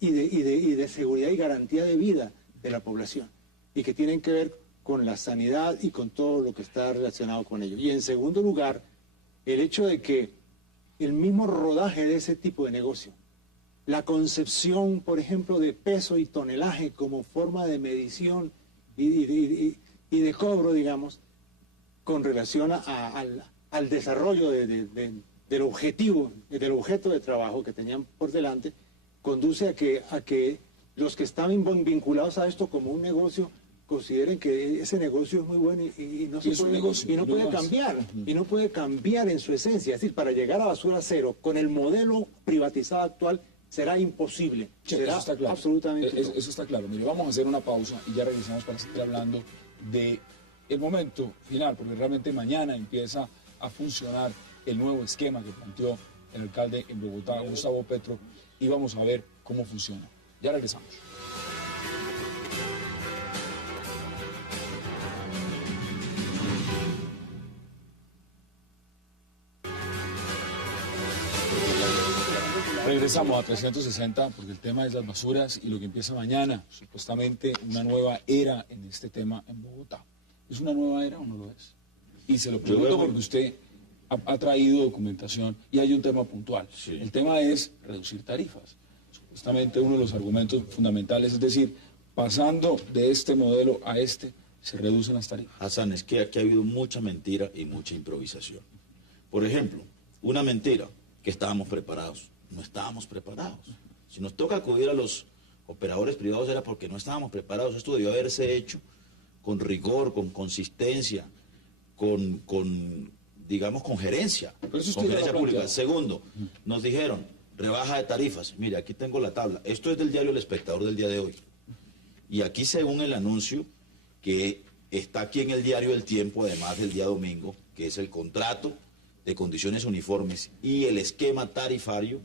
y de seguridad y garantía de vida de la población, y que tienen que ver con la sanidad y con todo lo que está relacionado con ello. Y en segundo lugar, el hecho de que el mismo rodaje de ese tipo de negocio, la concepción, por ejemplo, de peso y tonelaje como forma de medición y de cobro, digamos, con relación al desarrollo del objetivo, del objeto de trabajo que tenían por delante, conduce a que los que están vinculados a esto como un negocio consideren que ese negocio es muy bueno y no puede cambiar, y no puede cambiar en su esencia. Es decir, para llegar a basura cero con el modelo privatizado actual será imposible. Será eso está claro. Absolutamente. Eso está claro. Mire, vamos a hacer una pausa y ya regresamos para seguir hablando de el momento final, porque realmente mañana empieza a funcionar el nuevo esquema que planteó el alcalde en Bogotá, Gustavo Petro, y vamos a ver cómo funciona. Ya regresamos. Regresamos a 360 porque el tema es las basuras y lo que empieza mañana, supuestamente una nueva era en este tema en Bogotá. ¿Es una nueva era o no lo es? Y se lo pregunto porque usted ha traído documentación y hay un tema puntual. Sí. El tema es reducir tarifas. Supuestamente uno de los argumentos fundamentales, es decir, pasando de este modelo a este, se reducen las tarifas. Hassan, es que aquí ha habido mucha mentira y mucha improvisación. Por ejemplo, una mentira, que estábamos preparados. No estábamos preparados. Si nos toca acudir a los operadores privados era porque no estábamos preparados. Esto debió haberse hecho con rigor, con consistencia, digamos, con gerencia pública. Segundo, nos dijeron, rebaja de tarifas. Mire, aquí tengo la tabla. Esto es del diario El Espectador del día de hoy. Y aquí, según el anuncio que está aquí en el diario El Tiempo, además del día domingo, que es el contrato de condiciones uniformes y el esquema tarifario,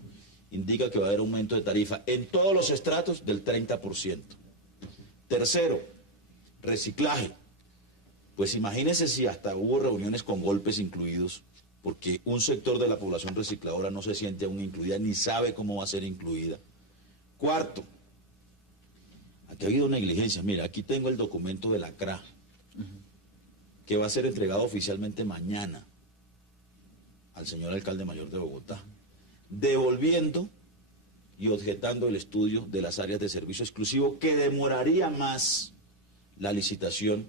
indica que va a haber aumento de tarifa en todos los estratos del 30%. Tercero, reciclaje. Pues imagínense si hasta hubo reuniones con golpes incluidos, porque un sector de la población recicladora no se siente aún incluida, ni sabe cómo va a ser incluida. Cuarto, aquí ha habido negligencia. Mira, aquí tengo el documento de la CRA, que va a ser entregado oficialmente mañana al señor alcalde mayor de Bogotá, devolviendo y objetando el estudio de las áreas de servicio exclusivo, que demoraría más la licitación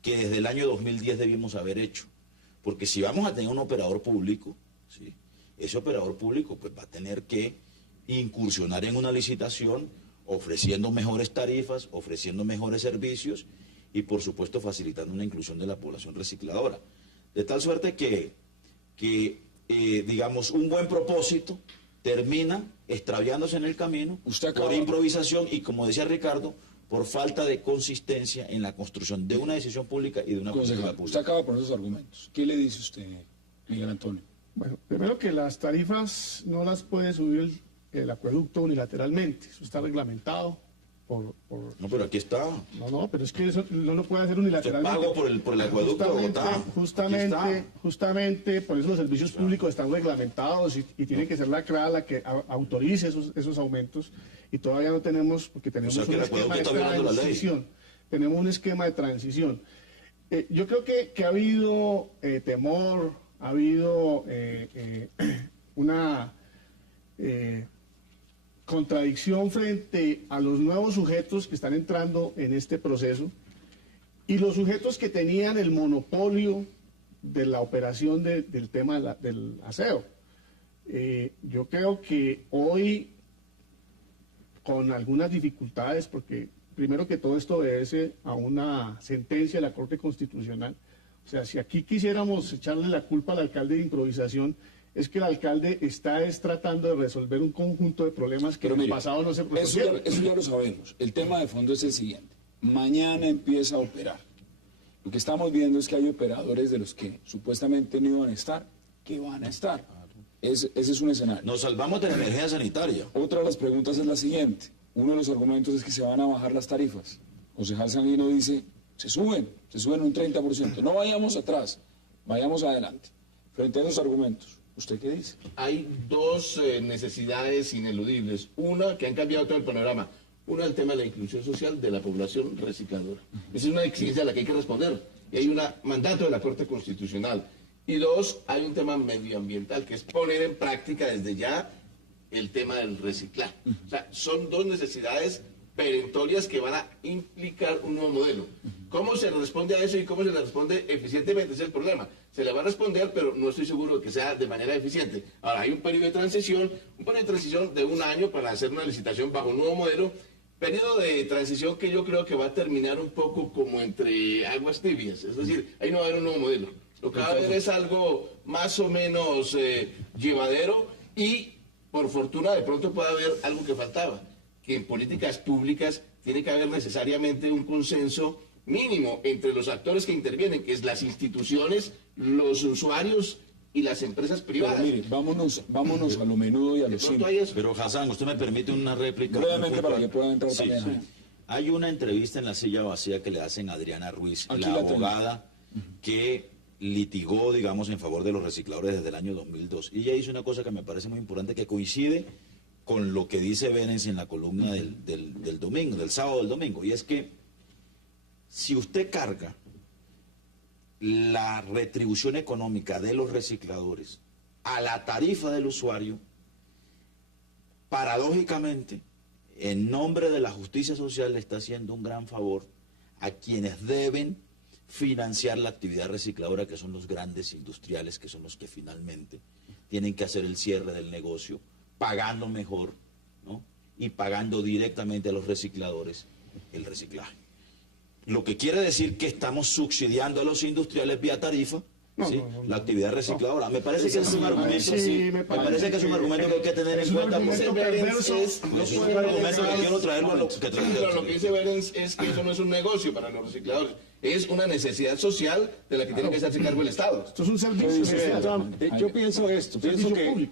que desde el año 2010 debimos haber hecho. Porque si vamos a tener un operador público, ¿sí?, ese operador público pues va a tener que incursionar en una licitación ofreciendo mejores tarifas, ofreciendo mejores servicios y por supuesto facilitando una inclusión de la población recicladora. De tal suerte que digamos, un buen propósito termina extraviándose en el camino por improvisación y, como decía Ricardo, por falta de consistencia en la construcción de una decisión pública y de una política pública. Usted acaba por esos argumentos. ¿Qué le dice usted, Miguel Antonio? Bueno, primero que las tarifas no las puede subir el acueducto unilateralmente, eso está reglamentado por... No, pero aquí está. No, pero es que eso no lo puede hacer unilateralmente. Pago por el acueducto de Bogotá. Justamente, por eso los servicios públicos están reglamentados y tiene que ser la CRA la que autorice esos aumentos, y todavía no tenemos, porque tenemos un esquema de transición. Tenemos un esquema de transición. Yo creo que ha habido temor, ha habido una contradicción frente a los nuevos sujetos que están entrando en este proceso y los sujetos que tenían el monopolio de la operación del tema del aseo. Yo creo que hoy, con algunas dificultades, porque primero que todo esto obedece a una sentencia de la Corte Constitucional. O sea, si aquí quisiéramos echarle la culpa al alcalde de improvisación, es que el alcalde está tratando de resolver un conjunto de problemas que en el pasado no se propusieron. Eso ya lo sabemos. El tema de fondo es el siguiente. Mañana empieza a operar. Lo que estamos viendo es que hay operadores de los que supuestamente no iban a estar, que van a estar. Ese es un escenario. Nos salvamos de la emergencia sanitaria. Otra de las preguntas es la siguiente. Uno de los argumentos es que se van a bajar las tarifas. Concejal Sanguino dice, se suben un 30%. No vayamos atrás, vayamos adelante. Frente a esos argumentos, ¿usted qué dice? Hay dos necesidades ineludibles. Una, que han cambiado todo el panorama. Una, el tema de la inclusión social de la población recicladora. Esa es una exigencia a la que hay que responder. Y hay un mandato de la Corte Constitucional. Y dos, hay un tema medioambiental, que es poner en práctica desde ya el tema del reciclaje. O sea, son dos necesidades perentorias que van a implicar un nuevo modelo. ¿Cómo se responde a eso y cómo se le responde eficientemente? Ese es el problema. Se le va a responder, pero no estoy seguro de que sea de manera eficiente. Ahora, hay un periodo de transición de 1 año para hacer una licitación bajo un nuevo modelo. Periodo de transición que yo creo que va a terminar un poco como entre aguas tibias. Es decir, ahí no va a haber un nuevo modelo. Lo que va a haber es algo más o menos llevadero y, por fortuna, de pronto puede haber algo que faltaba, que en políticas públicas tiene que haber necesariamente un consenso mínimo entre los actores que intervienen, que es las instituciones, los usuarios y las empresas privadas. Pero mire, vámonos a lo menudo y a lo simple. Pero Hassan, usted me permite una réplica. Brevemente para que puedan entrar también. Sí. Hay una entrevista en La Silla Vacía que le hacen a Adriana Ruiz, Aquí la abogada que litigó, digamos, en favor de los recicladores desde el año 2002. Y ella hizo una cosa que me parece muy importante, que coincide con lo que dice Benes en la columna del domingo, del sábado del domingo, y es que si usted carga la retribución económica de los recicladores a la tarifa del usuario, paradójicamente, en nombre de la justicia social le está haciendo un gran favor a quienes deben financiar la actividad recicladora, que son los grandes industriales, que son los que finalmente tienen que hacer el cierre del negocio, pagando mejor, ¿no? Y pagando directamente a los recicladores el reciclaje. Lo que quiere decir que estamos subsidiando a los industriales vía tarifa, ¿sí? La actividad recicladora. Me parece que es un argumento, me parece que es un argumento que hay que tener en cuenta. Es un argumento que quiero traerlo a lo que Pero lo que dice Berens es que eso no es un negocio para los recicladores, es una necesidad social de la que tiene que hacerse cargo el Estado. Esto es un servicio. Yo pienso esto, pienso que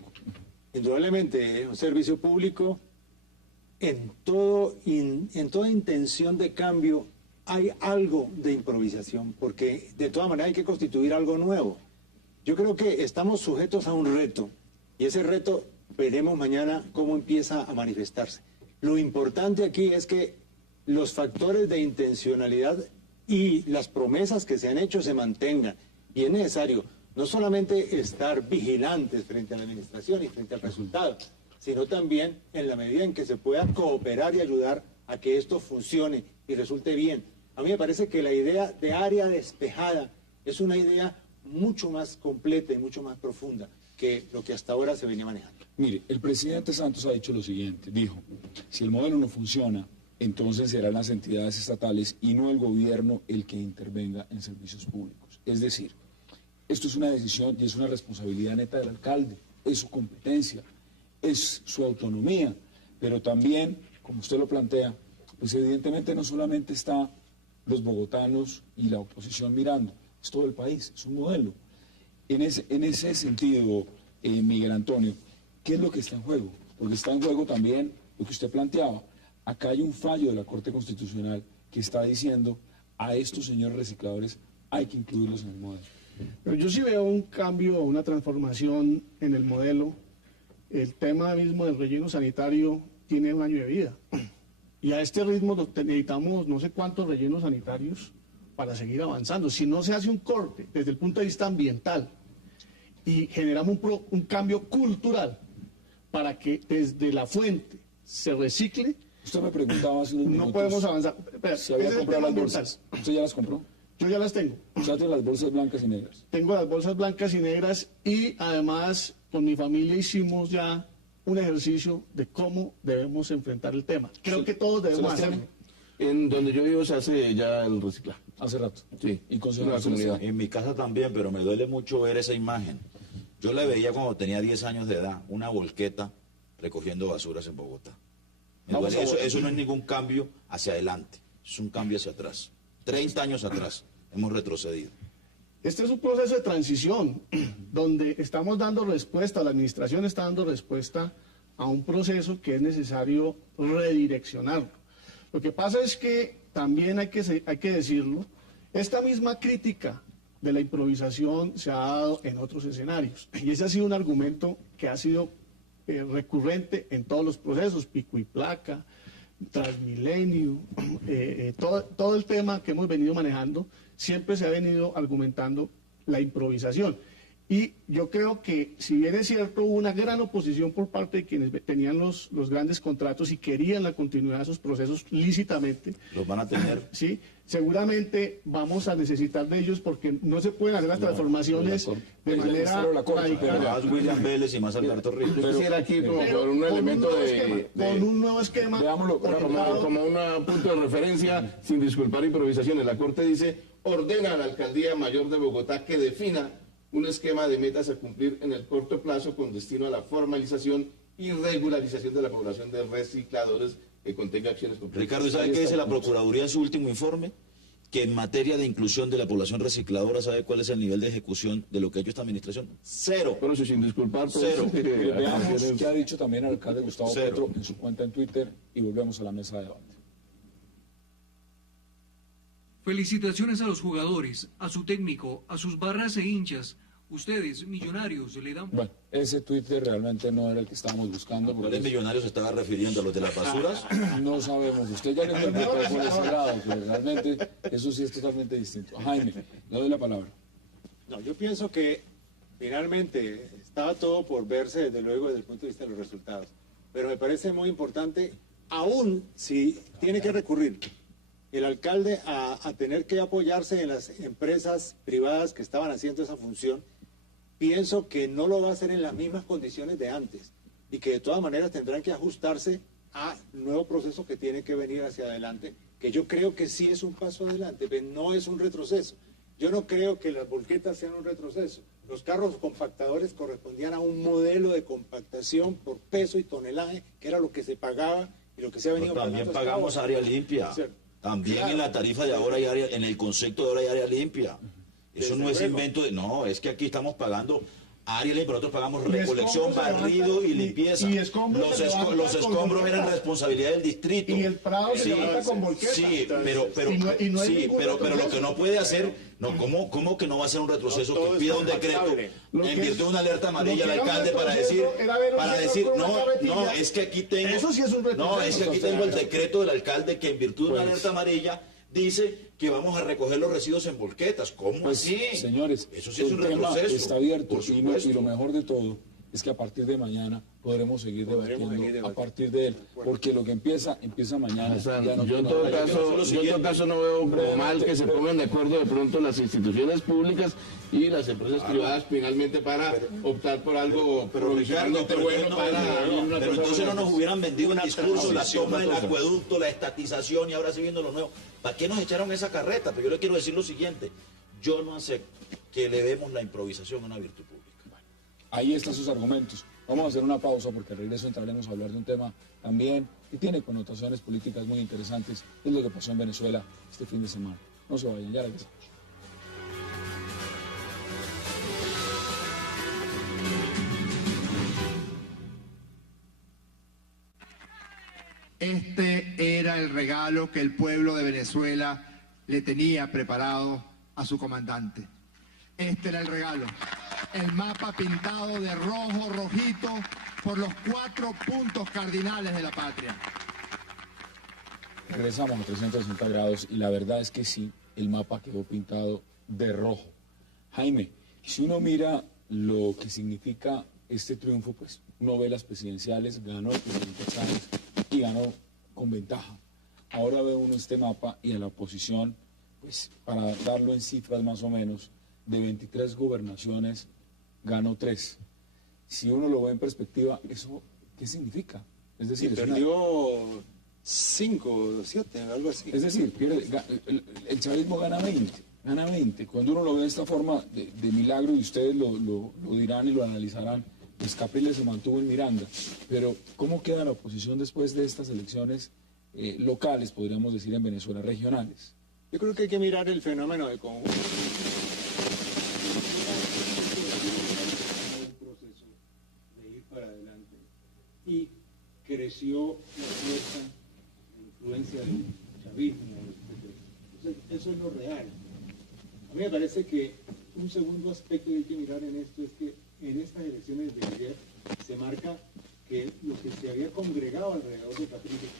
indudablemente un servicio público, en toda intención de cambio hay algo de improvisación, porque de todas maneras hay que constituir algo nuevo. Yo creo que estamos sujetos a un reto, y ese reto veremos mañana cómo empieza a manifestarse. Lo importante aquí es que los factores de intencionalidad y las promesas que se han hecho se mantengan, y es necesario no solamente estar vigilantes frente a la administración y frente al resultado, sino también en la medida en que se pueda cooperar y ayudar a que esto funcione y resulte bien. A mí me parece que la idea de área despejada es una idea mucho más completa y mucho más profunda. que lo que hasta ahora se venía manejando. Mire, el presidente Santos ha dicho lo siguiente, dijo, si el modelo no funciona, entonces serán las entidades estatales y no el gobierno el que intervenga en servicios públicos. Es decir, esto es una decisión y es una responsabilidad neta del alcalde, es su competencia, es su autonomía, pero también, como usted lo plantea, pues evidentemente no solamente está los bogotanos y la oposición mirando, es todo el país, es un modelo. En ese sentido, Miguel Antonio, ¿qué es lo que está en juego? Porque está en juego también lo que usted planteaba. Acá hay un fallo de la Corte Constitucional que está diciendo a estos señores recicladores hay que incluirlos en el modelo. Pero yo sí veo un cambio, una transformación en el modelo. El tema mismo del relleno sanitario tiene 1 año de vida. Y a este ritmo necesitamos no sé cuántos rellenos sanitarios para seguir avanzando. Si no se hace un corte desde el punto de vista ambiental y generamos un cambio cultural para que desde la fuente se recicle, usted me preguntaba hace unos minutos, no podemos avanzar. Espera, si había comprado las bolsas. ¿Usted ya las compró? Yo ya las tengo. ¿Usted tiene las bolsas blancas y negras? Tengo las bolsas blancas y negras y además con mi familia hicimos ya un ejercicio de cómo debemos enfrentar el tema. Creo que todos debemos hacerlo. En donde yo vivo se hace ya el reciclaje. Hace rato. Sí. Y con la comunidad. En mi casa también, pero me duele mucho ver esa imagen. Yo la veía cuando tenía 10 años de edad, una volqueta recogiendo basuras en Bogotá. Eso no es ningún cambio hacia adelante, es un cambio hacia atrás. 30 años atrás hemos retrocedido. Este es un proceso de transición donde estamos dando respuesta, la administración está dando respuesta a un proceso que es necesario redireccionarlo. Lo que pasa es que también hay que decirlo, esta misma crítica de la improvisación se ha dado en otros escenarios y ese ha sido un argumento que ha sido recurrente en todos los procesos, pico y placa, Transmilenio, todo el tema que hemos venido manejando, siempre se ha venido argumentando la improvisación. Y yo creo que, si bien es cierto, hubo una gran oposición por parte de quienes tenían los grandes contratos y querían la continuidad de esos procesos lícitamente. ¿Los van a tener? Sí, seguramente vamos a necesitar de ellos porque no se pueden hacer las transformaciones de manera radical. Más William Vélez y más Alberto Ríos. Yo quisiera aquí como un elemento con un nuevo esquema. Veámoslo como un punto de referencia, sin disculpar improvisaciones. La Corte dice, ordena a la Alcaldía Mayor de Bogotá que defina un esquema de metas a cumplir en el corto plazo con destino a la formalización y regularización de la población de recicladores que contenga acciones concretas. Ricardo, ¿sabe qué dice la Procuraduría en su último informe? Que en materia de inclusión de la población recicladora, ¿sabe cuál es el nivel de ejecución de lo que ha hecho esta administración? Cero. Pero eso sin disculpar. Cero. Veamos qué ha dicho también el alcalde Gustavo Petro en su cuenta en Twitter y volvemos a la mesa de debate. Felicitaciones a los jugadores, a su técnico, a sus barras e hinchas. Ustedes, Millonarios, le dan... Bueno, ese Twitter realmente no era el que estábamos buscando. ¿Cuáles Millonarios se estaba refiriendo? ¿A los de las basuras? No sabemos. Usted ya lo interpretó por ese lado, pero realmente eso sí es totalmente distinto. Jaime, le doy la palabra. No, yo pienso que finalmente estaba todo por verse, desde luego, desde el punto de vista de los resultados. Pero me parece muy importante, aún si tiene que recurrir el alcalde a tener que apoyarse en las empresas privadas que estaban haciendo esa función, pienso que no lo va a hacer en las mismas condiciones de antes y que de todas maneras tendrán que ajustarse a nuevo proceso que tiene que venir hacia adelante, que yo creo que sí es un paso adelante, pero no es un retroceso. Yo no creo que las volquetas sean un retroceso. Los carros compactadores correspondían a un modelo de compactación por peso y tonelaje, que era lo que se pagaba y lo que se ha venido pagando. También pagamos área limpia. También claro, en la tarifa de ahora hay área, en el concepto de ahora hay área limpia. Eso no es invento de... No, es que aquí estamos pagando área limpia, nosotros pagamos recolección, barrido y limpieza. Y los escombros eran responsabilidad del distrito. Y el Prado se levanta con volqueta. Sí, pero lo que no puede hacer... No, ¿cómo que no va a ser un retroceso que pida un decreto en virtud de una alerta amarilla al alcalde para decir, no, es que aquí tengo... Eso sí es un retroceso. No, es que aquí tengo el decreto del alcalde que en virtud de una alerta amarilla dice que vamos a recoger los residuos en volquetas. ¿Cómo así? Señores, eso sí es un retroceso. Está abierto y lo mejor de todo es que a partir de mañana podremos seguir debatiendo a partir de él, porque lo que empieza mañana. Yo en todo caso no veo mal que se pongan de acuerdo de pronto las instituciones públicas y las empresas privadas finalmente para optar por algo provisionalmente bueno pero entonces no nos hubieran vendido un discurso, la toma del acueducto, la estatización y ahora sí viendo lo nuevo. ¿Para qué nos echaron esa carreta? Pero yo le quiero decir lo siguiente, yo no acepto que le demos la improvisación a una virtud pública. Ahí están sus argumentos. Vamos a hacer una pausa porque al regreso entraremos a hablar de un tema también que tiene connotaciones políticas muy interesantes. Es lo que pasó en Venezuela este fin de semana. No se vayan, ya regresamos. Este era el regalo que el pueblo de Venezuela le tenía preparado a su comandante. Este era el regalo. El mapa pintado de rojo, rojito, por los 4 puntos cardinales de la patria. Regresamos a 360 grados y la verdad es que sí, el mapa quedó pintado de rojo. Jaime, si uno mira lo que significa este triunfo, pues uno ve las presidenciales, ganó el presidente Chávez y ganó con ventaja. Ahora ve uno este mapa y a la oposición, pues para darlo en cifras más o menos, de 23 gobernaciones, ganó 3. Si uno lo ve en perspectiva, ¿eso qué significa? Es decir, perdió 5 o 7, algo así. Es decir, el chavismo gana 20. Cuando uno lo ve de esta forma de milagro, y ustedes lo dirán y lo analizarán, pues Capriles se mantuvo en Miranda. Pero, ¿cómo queda la oposición después de estas elecciones locales, podríamos decir, en Venezuela, regionales? Yo creo que hay que mirar el fenómeno de conjunto. Y creció la fuerza, la influencia del chavismo. Entonces, eso es lo real. A mí me parece que un segundo aspecto que hay que mirar en esto es que en estas elecciones de ayer se marca que lo que se había congregado alrededor de Capriles.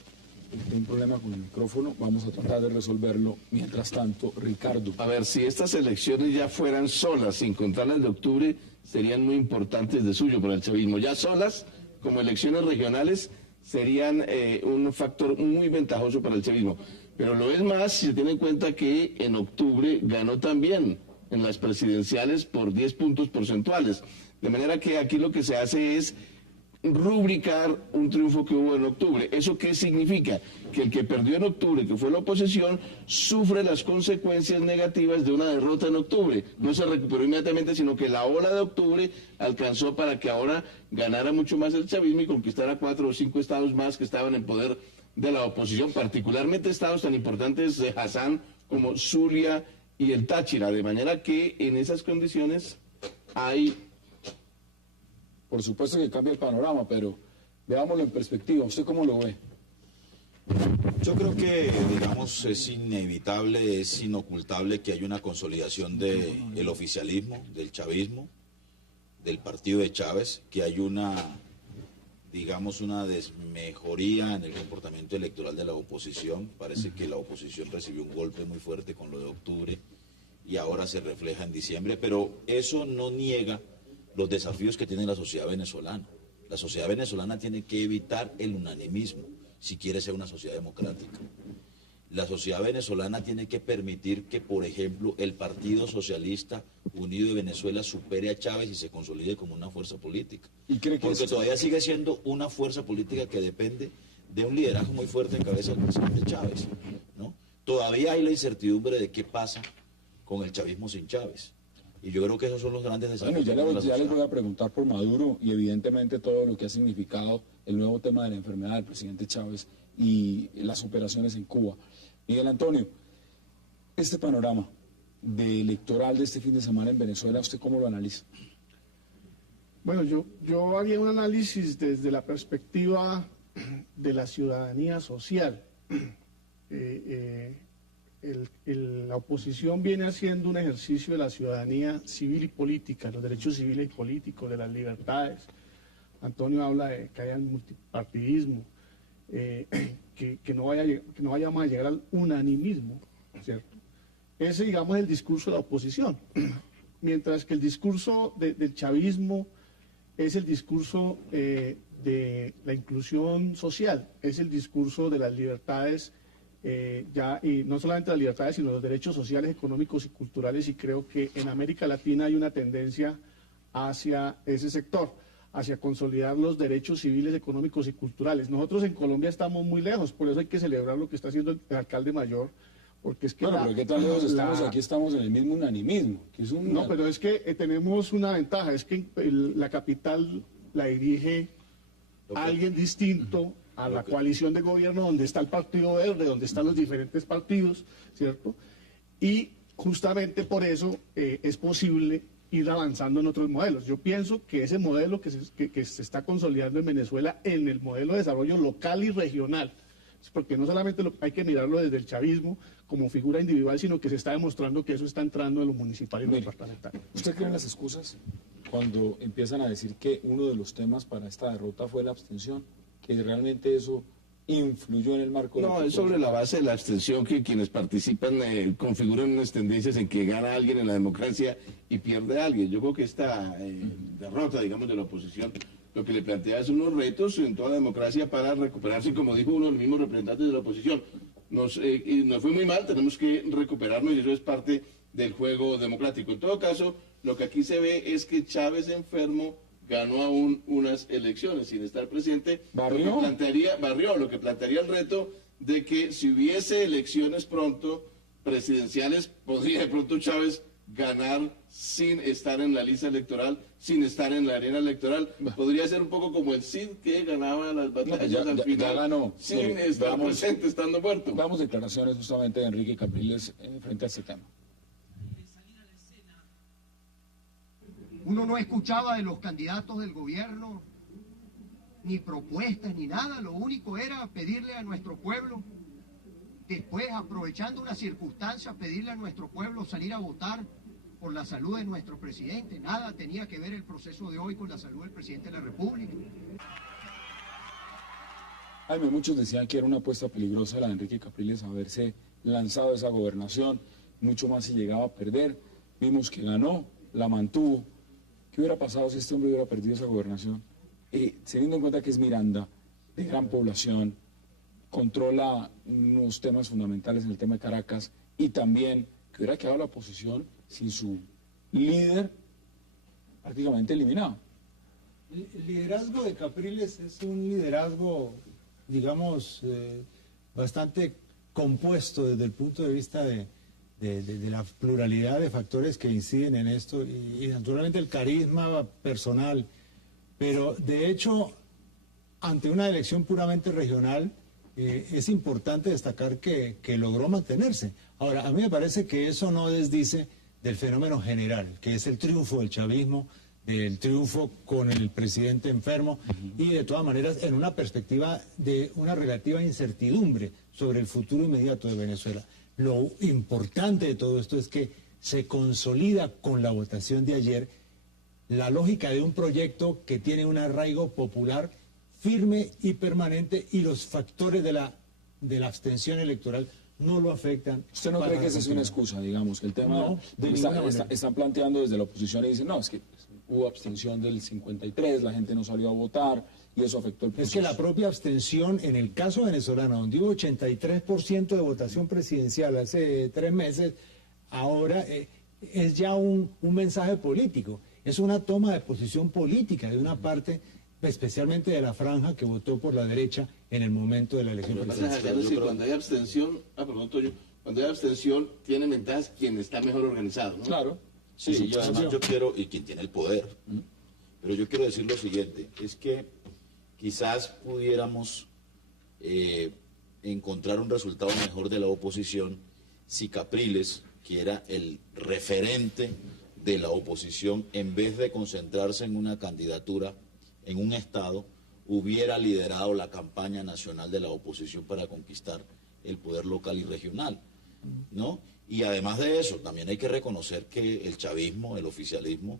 Tengo un problema con el micrófono, vamos a tratar de resolverlo. Mientras tanto, Ricardo. A ver, si estas elecciones ya fueran solas, sin contar las de octubre, serían muy importantes de suyo para el chavismo. Ya solas, como elecciones regionales, serían un factor muy ventajoso para el chavismo. Pero lo es más si se tiene en cuenta que en octubre ganó también en las presidenciales por 10 puntos porcentuales. De manera que aquí lo que se hace es rubricar un triunfo que hubo en octubre. ¿Eso qué significa? Que el que perdió en octubre, que fue la oposición, sufre las consecuencias negativas de una derrota en octubre. No se recuperó inmediatamente, sino que la ola de octubre alcanzó para que ahora ganara mucho más el chavismo y conquistara 4 o 5 estados más que estaban en poder de la oposición, particularmente estados tan importantes de Hassan como Zulia y el Táchira. De manera que en esas condiciones hay... Por supuesto que cambia el panorama, pero veámoslo en perspectiva. ¿Usted cómo lo ve? Yo creo que, digamos, es inevitable, es inocultable que hay una consolidación del oficialismo, del chavismo, del partido de Chávez, que hay una, digamos, una desmejoría en el comportamiento electoral de la oposición. Parece que la oposición recibió un golpe muy fuerte con lo de octubre y ahora se refleja en diciembre, pero eso no niega los desafíos que tiene la sociedad venezolana. La sociedad venezolana tiene que evitar el unanimismo si quiere ser una sociedad democrática. La sociedad venezolana tiene que permitir que, por ejemplo, el Partido Socialista Unido de Venezuela supere a Chávez y se consolide como una fuerza política. ¿Y cree que porque todavía sigue siendo una fuerza política que depende de un liderazgo muy fuerte en cabeza del presidente Chávez, ¿no? Todavía hay la incertidumbre de qué pasa con el chavismo sin Chávez. Y yo creo que esos son los grandes desafíos. Bueno, ya les voy a preguntar por Maduro y evidentemente todo lo que ha significado el nuevo tema de la enfermedad del presidente Chávez y las operaciones en Cuba. Miguel Antonio, este panorama electoral de este fin de semana en Venezuela, ¿usted cómo lo analiza? Bueno, yo haría un análisis desde la perspectiva de la ciudadanía social. La oposición viene haciendo un ejercicio de la ciudadanía civil y política, los derechos civiles y políticos, de las libertades. Antonio habla de que haya multipartidismo, que no vayamos a llegar al unanimismo, ¿cierto? Ese, digamos, es el discurso de la oposición. Mientras que el discurso del chavismo es el discurso de la inclusión social, es el discurso de las libertades, y no solamente las libertades, sino los derechos sociales, económicos y culturales, y creo que en América Latina hay una tendencia hacia ese sector, hacia consolidar los derechos civiles, económicos y culturales. Nosotros en Colombia estamos muy lejos, por eso hay que celebrar lo que está haciendo el alcalde mayor, porque es que... Bueno, pero ¿qué tan lejos estamos? Aquí estamos en el mismo unanimismo. Que es No, pero es que tenemos una ventaja, es que la capital la dirige alguien distinto a la coalición de gobierno, donde está el Partido Verde, donde están los diferentes partidos, ¿cierto? Y justamente por eso es posible ir avanzando en otros modelos. Yo pienso que ese modelo que se está consolidando en Venezuela, en el modelo de desarrollo local y regional, porque no solamente hay que mirarlo desde el chavismo como figura individual, sino que se está demostrando que eso está entrando en lo municipal y lo departamental. ¿Usted cree en las excusas cuando empiezan a decir que uno de los temas para esta derrota fue la abstención? Que realmente eso influyó en el marco de... No, es sobre la base de la abstención que quienes participan configuran unas tendencias en que gana alguien en la democracia y pierde a alguien. Yo creo que esta derrota, digamos, de la oposición, lo que le plantea es unos retos en toda la democracia para recuperarse, como dijo uno de los mismos representantes de la oposición. Nos fue muy mal, tenemos que recuperarnos y eso es parte del juego democrático. En todo caso, lo que aquí se ve es que Chávez enfermo ganó aún unas elecciones sin estar presente, lo que plantearía el reto de que si hubiese elecciones pronto, presidenciales, podría de pronto Chávez ganar sin estar en la lista electoral, sin estar en la arena electoral. Podría ser un poco como el Cid que ganaba las batallas al final, ganó, sin estar presente, estando muerto. Damos declaraciones justamente de Enrique Capriles frente a este tema. Uno no escuchaba de los candidatos del gobierno, ni propuestas, ni nada. Lo único era pedirle a nuestro pueblo, después, aprovechando una circunstancia, pedirle a nuestro pueblo salir a votar por la salud de nuestro presidente. Nada tenía que ver el proceso de hoy con la salud del presidente de la República. Jaime, muchos decían que era una apuesta peligrosa la de Enrique Capriles haberse lanzado a esa gobernación, mucho más si llegaba a perder. Vimos que ganó, la mantuvo. ¿Qué hubiera pasado si este hombre hubiera perdido esa gobernación? Teniendo en cuenta que es Miranda, de gran población, controla unos temas fundamentales en el tema de Caracas, y también que hubiera quedado la oposición sin su líder prácticamente eliminado. El liderazgo de Capriles es un liderazgo, digamos, bastante compuesto desde el punto de vista de la pluralidad de factores que inciden en esto y naturalmente el carisma personal, pero de hecho ante una elección puramente regional es importante destacar que logró mantenerse. Ahora, a mí me parece que eso no desdice del fenómeno general, que es el triunfo del chavismo, del triunfo con el presidente enfermo y de todas maneras en una perspectiva de una relativa incertidumbre sobre el futuro inmediato de Venezuela. Lo importante de todo esto es que se consolida con la votación de ayer la lógica de un proyecto que tiene un arraigo popular firme y permanente y los factores de la abstención electoral no lo afectan. ¿Usted no cree que esa es una excusa, digamos? El tema están planteando desde la oposición y dicen, no, es que hubo abstención del 53, la gente no salió a votar y eso afectó el proceso. Es que la propia abstención, en el caso venezolano, donde hubo 83% de votación presidencial hace 3 meses, ahora es ya un mensaje político, es una toma de posición política de una parte, especialmente de la franja que votó por la derecha en el momento de la elección presidencial. Es decir, cuando hay abstención, cuando hay abstención, tiene ventajas quien está mejor organizado, ¿no? Claro. Sí, yo quiero, y quien tiene el poder, pero yo quiero decir lo siguiente, es que quizás pudiéramos encontrar un resultado mejor de la oposición si Capriles, que era el referente de la oposición, en vez de concentrarse en una candidatura en un estado, hubiera liderado la campaña nacional de la oposición para conquistar el poder local y regional, ¿no? Y además de eso, también hay que reconocer que el chavismo, el oficialismo,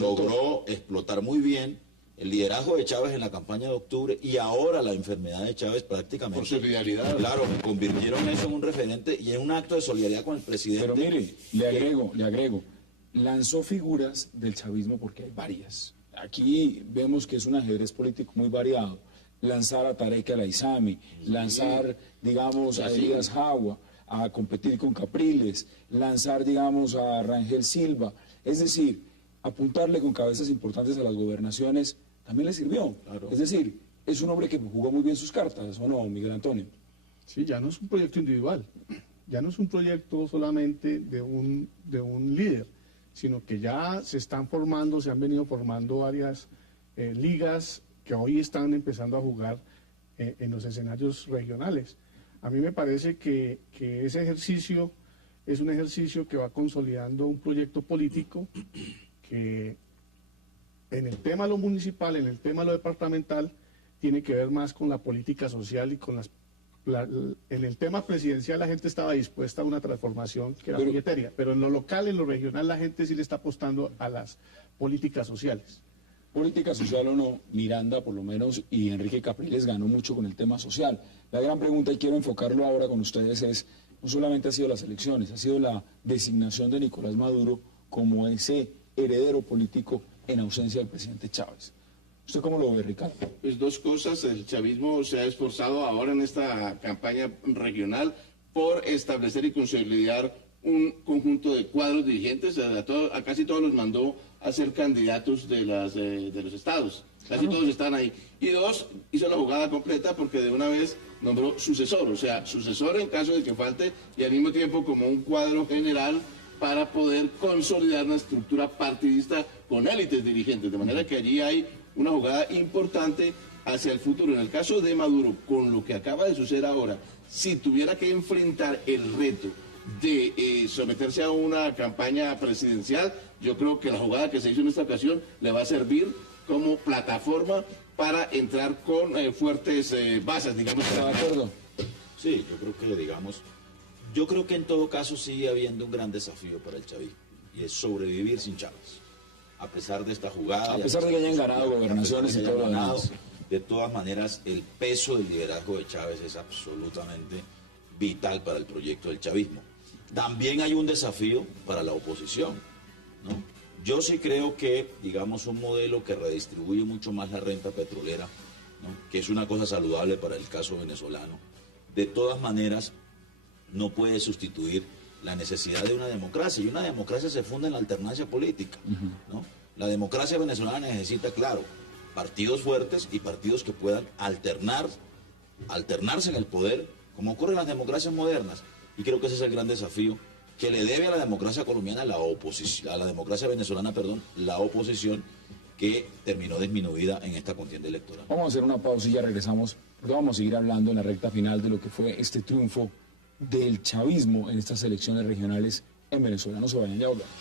logró explotar muy bien el liderazgo de Chávez en la campaña de octubre y ahora la enfermedad de Chávez prácticamente... Por solidaridad. Claro, convirtieron eso en un referente y en un acto de solidaridad con el presidente. Pero mire, le agrego, lanzó figuras del chavismo porque hay varias. aquí vemos que es un ajedrez político muy variado. Lanzar a Tarek El Aissami, lanzar, digamos, a Elías Jagua a competir con Capriles, lanzar, digamos, a Rangel Silva. Es decir, apuntarle con cabezas importantes a las gobernaciones también le sirvió. Claro. Es decir, es un hombre que jugó muy bien sus cartas, ¿o no, Miguel Antonio? Sí, ya no es un proyecto individual, ya no es un proyecto solamente de un líder, sino que ya se están formando, se han venido formando varias ligas que hoy están empezando a jugar en los escenarios regionales. A mí me parece que ese ejercicio es un ejercicio que va consolidando un proyecto político que en el tema de lo municipal, en el tema de lo departamental, tiene que ver más con la política social y con en el tema presidencial la gente estaba dispuesta a una transformación que era muy etérea, pero en lo local, en lo regional, la gente sí le está apostando a las políticas sociales. Política social o no, Miranda por lo menos y Enrique Capriles ganó mucho con el tema social. La gran pregunta, y quiero enfocarlo ahora con ustedes, es, no solamente ha sido las elecciones, ha sido la designación de Nicolás Maduro como ese heredero político en ausencia del presidente Chávez. ¿Usted cómo lo ve, Ricardo? Pues dos cosas. El chavismo se ha esforzado ahora en esta campaña regional por establecer y consolidar un conjunto de cuadros dirigentes. A casi todos los mandó a ser candidatos de los estados. Casi todos están ahí. Y dos, hizo la jugada completa porque de una vez nombró sucesor. O sea, sucesor en caso de que falte y al mismo tiempo como un cuadro general para poder consolidar una estructura partidista con élites dirigentes. De manera que allí hay una jugada importante hacia el futuro. En el caso de Maduro, con lo que acaba de suceder ahora, si tuviera que enfrentar el reto de someterse a una campaña presidencial, yo creo que la jugada que se hizo en esta ocasión le va a servir como plataforma para entrar con fuertes bases, digamos. ¿Está de acuerdo? Sí, yo creo que en todo caso sigue habiendo un gran desafío para el chavismo, y es sobrevivir sin Chávez. A pesar de esta jugada, a pesar de que hayan ganado gobernaciones y todo lo demás, de todas maneras el peso del liderazgo de Chávez es absolutamente vital para el proyecto del chavismo. También hay un desafío para la oposición, ¿no? Yo sí creo que, digamos, un modelo que redistribuye mucho más la renta petrolera, ¿no?, que es una cosa saludable para el caso venezolano, de todas maneras no puede sustituir la necesidad de una democracia, y una democracia se funda en la alternancia política, ¿no? La democracia venezolana necesita, claro, partidos fuertes y partidos que puedan alternarse en el poder, como ocurre en las democracias modernas, y creo que ese es el gran desafío que le debe a la democracia colombiana la oposición, a la democracia venezolana, perdón, la oposición, que terminó disminuida en esta contienda electoral. Vamos a hacer una pausa y ya regresamos, porque vamos a seguir hablando en la recta final de lo que fue este triunfo del chavismo en estas elecciones regionales en Venezuela. No se vayan, ya volvemos.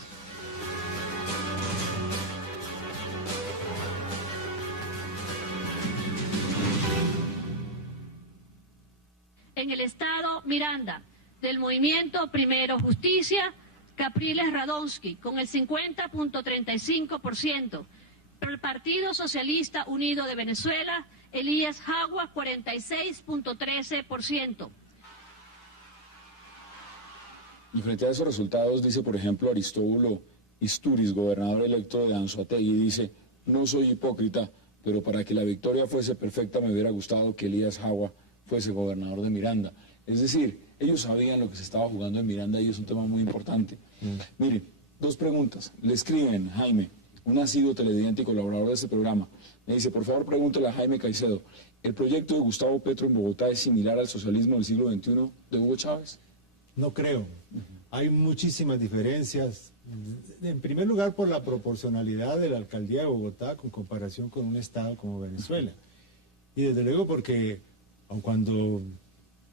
En el estado Miranda, del movimiento Primero Justicia, Capriles Radonsky, con el 50.35%. El Partido Socialista Unido de Venezuela, Elías Jagua, 46.13%. Y frente a esos resultados, dice, por ejemplo, Aristóbulo Isturiz, gobernador electo de Anzoátegui, dice: no soy hipócrita, pero para que la victoria fuese perfecta me hubiera gustado que Elías Jagua fuese gobernador de Miranda. Es decir, ellos sabían lo que se estaba jugando en Miranda y es un tema muy importante. Mire, dos preguntas. Le escriben, Jaime, un asiduo televidente y colaborador de este programa. Me dice: por favor, pregúntele a Jaime Caicedo, ¿el proyecto de Gustavo Petro en Bogotá es similar al socialismo del siglo XXI de Hugo Chávez? No creo. Hay muchísimas diferencias. En primer lugar, por la proporcionalidad de la alcaldía de Bogotá con comparación con un estado como Venezuela. Y desde luego porque, aun cuando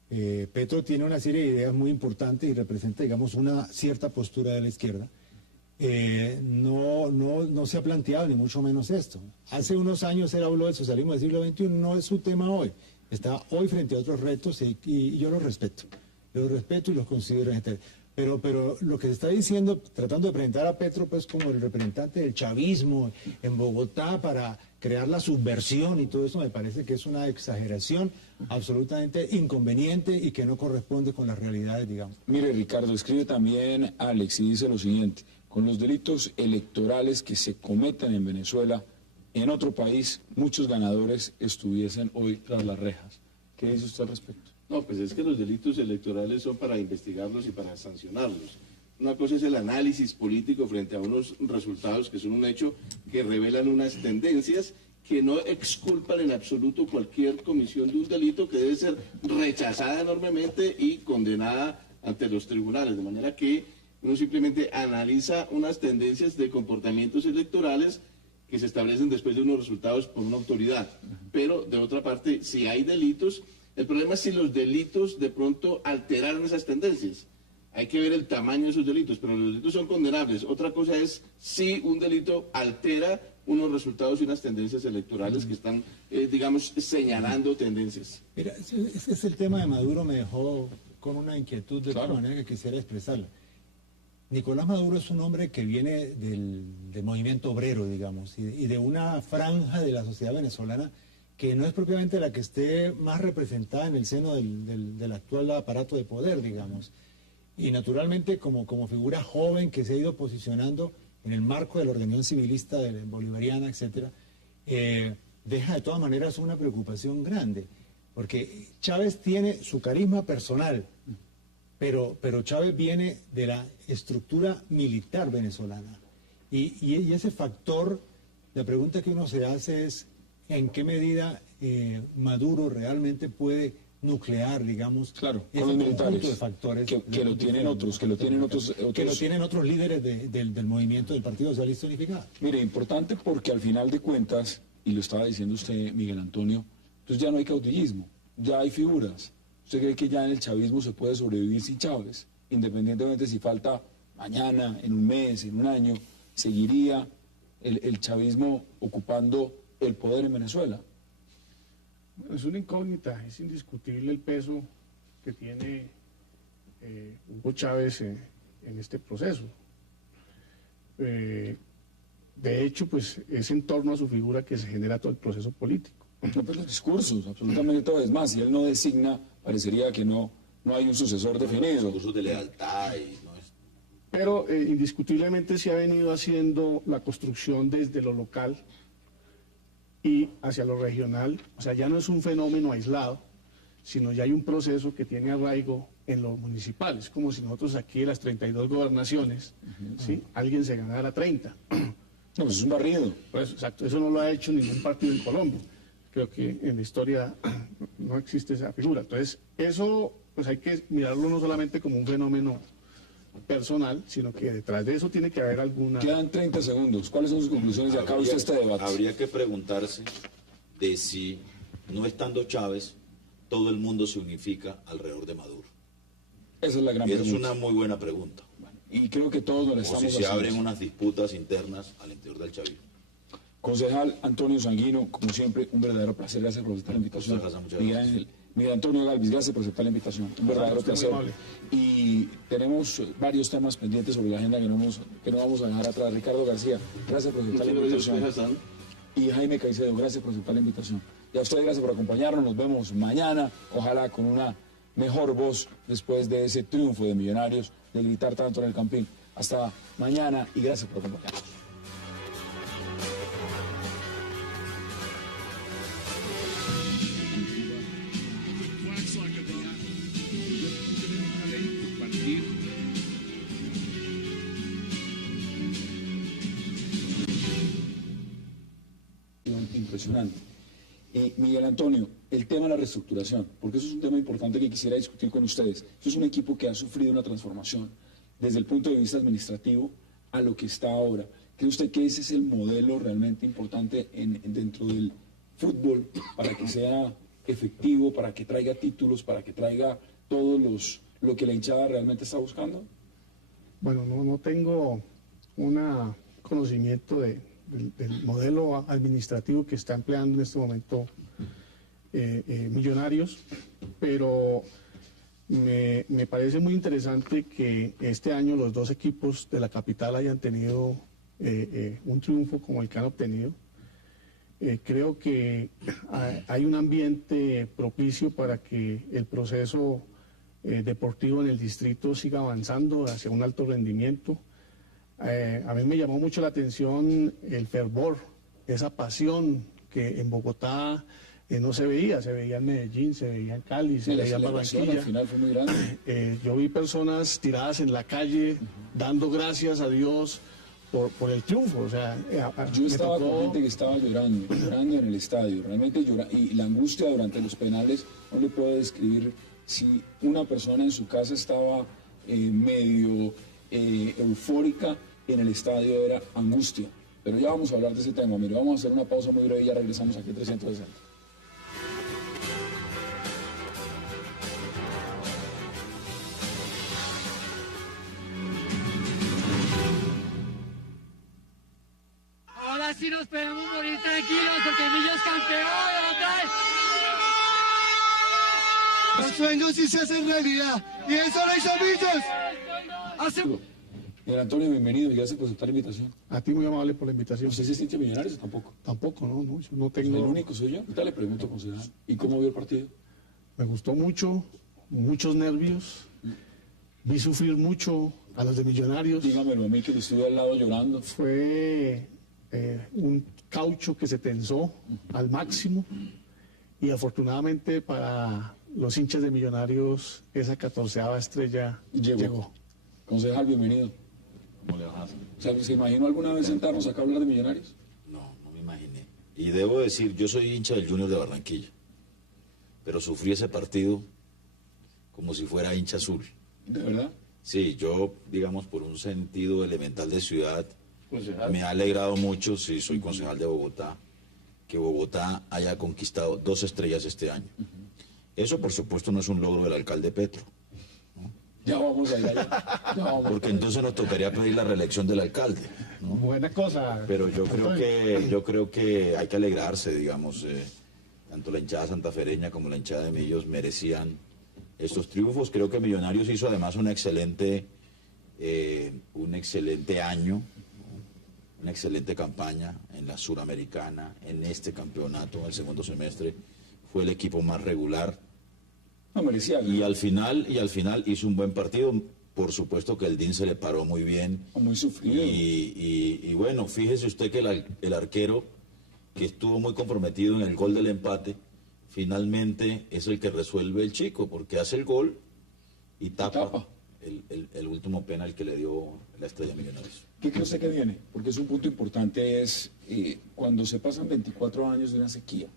Petro tiene una serie de ideas muy importantes y representa, digamos, una cierta postura de la izquierda, no se ha planteado ni mucho menos esto. Hace unos años él habló del socialismo del siglo XXI, no es su tema hoy. Está hoy frente a otros retos y yo los respeto. Los respeto y los considero pero lo que se está diciendo, tratando de presentar a Petro pues como el representante del chavismo en Bogotá para crear la subversión y todo eso, me parece que es una exageración absolutamente inconveniente y que no corresponde con las realidades, digamos. Mire, Ricardo, escribe también Alex y dice lo siguiente: con los delitos electorales que se cometen en Venezuela, en otro país muchos ganadores estuviesen hoy tras las rejas. ¿Qué dice usted al respecto? No, pues es que los delitos electorales son para investigarlos y para sancionarlos. Una cosa es el análisis político frente a unos resultados que son un hecho que revelan unas tendencias que no exculpan en absoluto cualquier comisión de un delito que debe ser rechazada enormemente y condenada ante los tribunales, de manera que uno simplemente analiza unas tendencias de comportamientos electorales que se establecen después de unos resultados por una autoridad. Pero, de otra parte, si hay delitos, el problema es si los delitos de pronto alteraron esas tendencias. Hay que ver el tamaño de esos delitos, pero los delitos son condenables. Otra cosa es si un delito altera unos resultados y unas tendencias electorales que están, digamos, señalando tendencias. Mira, ese es el tema de Maduro, me dejó con una inquietud de todas maneras que quisiera expresarla. Nicolás Maduro es un hombre que viene del movimiento obrero, digamos, y de una franja de la sociedad venezolana que no es propiamente la que esté más representada en el seno del actual aparato de poder, digamos. Y naturalmente como figura joven que se ha ido posicionando en el marco de la organización civilista bolivariana, etcétera, deja de todas maneras una preocupación grande, porque Chávez tiene su carisma personal, pero Chávez viene de la estructura militar venezolana. Y ese factor, la pregunta que uno se hace es, ¿en qué medida Maduro realmente puede nuclear, digamos, claro, ese con los conjunto militares, de factores que lo tienen otros, que lo tienen otros líderes del movimiento del Partido Socialista Unificado? Mire, importante porque al final de cuentas, y lo estaba diciendo usted, Miguel Antonio, pues ya no hay caudillismo, ya hay figuras. ¿Usted cree que ya en el chavismo se puede sobrevivir sin Chávez? Independientemente si falta mañana, en un mes, en un año, ¿seguiría el chavismo ocupando el poder en Venezuela? Bueno, es una incógnita, es indiscutible el peso que tiene Hugo Chávez en este proceso. De hecho, pues es en torno a su figura que se genera todo el proceso político. No, pues los discursos, absolutamente todo. Es más, si él no designa, parecería que no hay un sucesor definido. Discursos de lealtad y no es... Pero indiscutiblemente se ha venido haciendo la construcción desde lo local y hacia lo regional. O sea, ya no es un fenómeno aislado, sino ya hay un proceso que tiene arraigo en lo municipal. Es como si nosotros aquí de las 32 gobernaciones, ¿sí?, alguien se ganara 30. No, pues es un barrido. Pues, exacto, eso no lo ha hecho ningún partido en Colombia. Creo que en la historia no existe esa figura. Entonces, eso pues hay que mirarlo no solamente como un fenómeno personal, sino que detrás de eso tiene que haber alguna... Quedan 30 segundos. ¿Cuáles son sus conclusiones? Y acaba usted este debate. Habría que preguntarse de si, no estando Chávez, todo el mundo se unifica alrededor de Maduro. Esa es la gran pregunta. Es una muy buena pregunta. Y creo que todos nos la estamos haciendo. O si se haciendo. abren unas disputas internas al interior del chavismo. Concejal Antonio Sanguino, como siempre, un verdadero placer. Gracias por aceptar la invitación. Muchas gracias. Miguel Antonio Galvis, gracias por aceptar la invitación. Un verdadero placer. Y tenemos varios temas pendientes sobre la agenda que no vamos a dejar atrás. Ricardo García, gracias por aceptar la invitación. Y Jaime Caicedo, gracias por aceptar la invitación. Y a ustedes, gracias por acompañarnos. Nos vemos mañana, ojalá con una mejor voz después de ese triunfo de Millonarios, de gritar tanto en el Campín. Hasta mañana y gracias por acompañarnos. Impresionante. Miguel Antonio, el tema de la reestructuración, porque eso es un tema importante que quisiera discutir con ustedes. Eso es un equipo que ha sufrido una transformación desde el punto de vista administrativo a lo que está ahora. ¿Cree usted que ese es el modelo realmente importante dentro del fútbol para que sea efectivo, para que traiga títulos, para que traiga lo que la hinchada realmente está buscando? Bueno, no tengo un conocimiento del modelo administrativo que está empleando en este momento Millonarios, pero me parece muy interesante que este año los dos equipos de la capital hayan tenido un triunfo como el que han obtenido. Creo que hay un ambiente propicio para que el proceso deportivo en el distrito siga avanzando hacia un alto rendimiento. A mí me llamó mucho la atención el fervor esa pasión que en Bogotá no se veía en Medellín, se veía en Cali, se veía en Barranquilla. Al final fue muy grande. Yo vi personas tiradas en la calle, dando gracias a Dios por el triunfo. O sea, yo estaba con gente que estaba llorando en el estadio, realmente llorando, y la angustia durante los penales no le puedo describir. Si una persona en su casa estaba medio eufórica, en el estadio era angustia. Pero ya vamos a hablar de ese tema. Mire, vamos a hacer una pausa muy breve y ya regresamos aquí a 360. Ahora sí nos podemos morir tranquilos porque Millos es campeón otra vez. Los sueños sí se hacen realidad y eso lo hizo Millos. Antonio, bienvenido y gracias por aceptar la invitación. A ti muy amable por la invitación. ¿Usted es hincha de Millonarios o tampoco? Tampoco, no, yo no tengo... ¿El único soy yo? Ahorita le pregunto, concejal. ¿Y cómo vio el partido? Me gustó mucho, muchos nervios. Vi sufrir mucho a los de Millonarios. Dígamelo a mí que le estuve al lado llorando. Fue un caucho que se tensó al máximo y afortunadamente para los hinchas de Millonarios esa 14ª estrella llegó. Concejal, bienvenido. ¿Cómo le vas? O sea, ¿se imaginó alguna vez sentarnos acá a hablar de Millonarios? No, no me imaginé. Y debo decir, yo soy hincha del Junior de Barranquilla, pero sufrí ese partido como si fuera hincha azul. ¿De verdad? Sí, yo, digamos, por un sentido elemental de ciudad, Concejal. me ha alegrado mucho, sí, soy concejal de Bogotá, que Bogotá haya conquistado 2 estrellas este año. Eso, por supuesto, no es un logro del alcalde Petro. Ya vamos a ir allá. Porque entonces nos tocaría pedir la reelección del alcalde, ¿no? Buena cosa. Pero yo creo que hay que alegrarse, digamos, tanto la hinchada santafereña como la hinchada de Millos merecían estos triunfos. Creo que Millonarios hizo además un excelente año, ¿no? Una excelente campaña en la Suramericana, en este campeonato, el segundo semestre, fue el equipo más regular. No merecía. Y al final hizo un buen partido. Por supuesto que el DIN se le paró muy bien. Muy sufrido. Y bueno, fíjese usted que el arquero, que estuvo muy comprometido en el gol del empate, finalmente es el que resuelve el chico, porque hace el gol y tapa el último penal que le dio la Estrella Millonarios. ¿Qué cree usted que viene? Porque es un punto importante, es cuando se pasan 24 años de una sequía,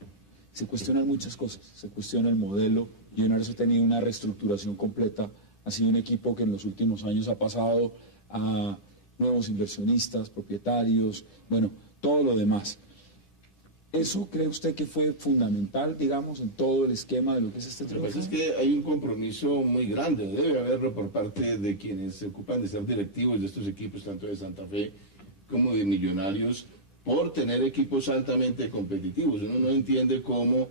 se cuestionan muchas cosas, se cuestiona el modelo. Millonarios ha tenido una reestructuración completa, ha sido un equipo que en los últimos años ha pasado a nuevos inversionistas, propietarios, bueno, todo lo demás. ¿Eso cree usted que fue fundamental, digamos, en todo el esquema de lo que es este triunfo? Lo que pasa es que hay un compromiso muy grande, debe haberlo por parte de quienes se ocupan de ser directivos de estos equipos, tanto de Santa Fe como de Millonarios, por tener equipos altamente competitivos. Uno no entiende cómo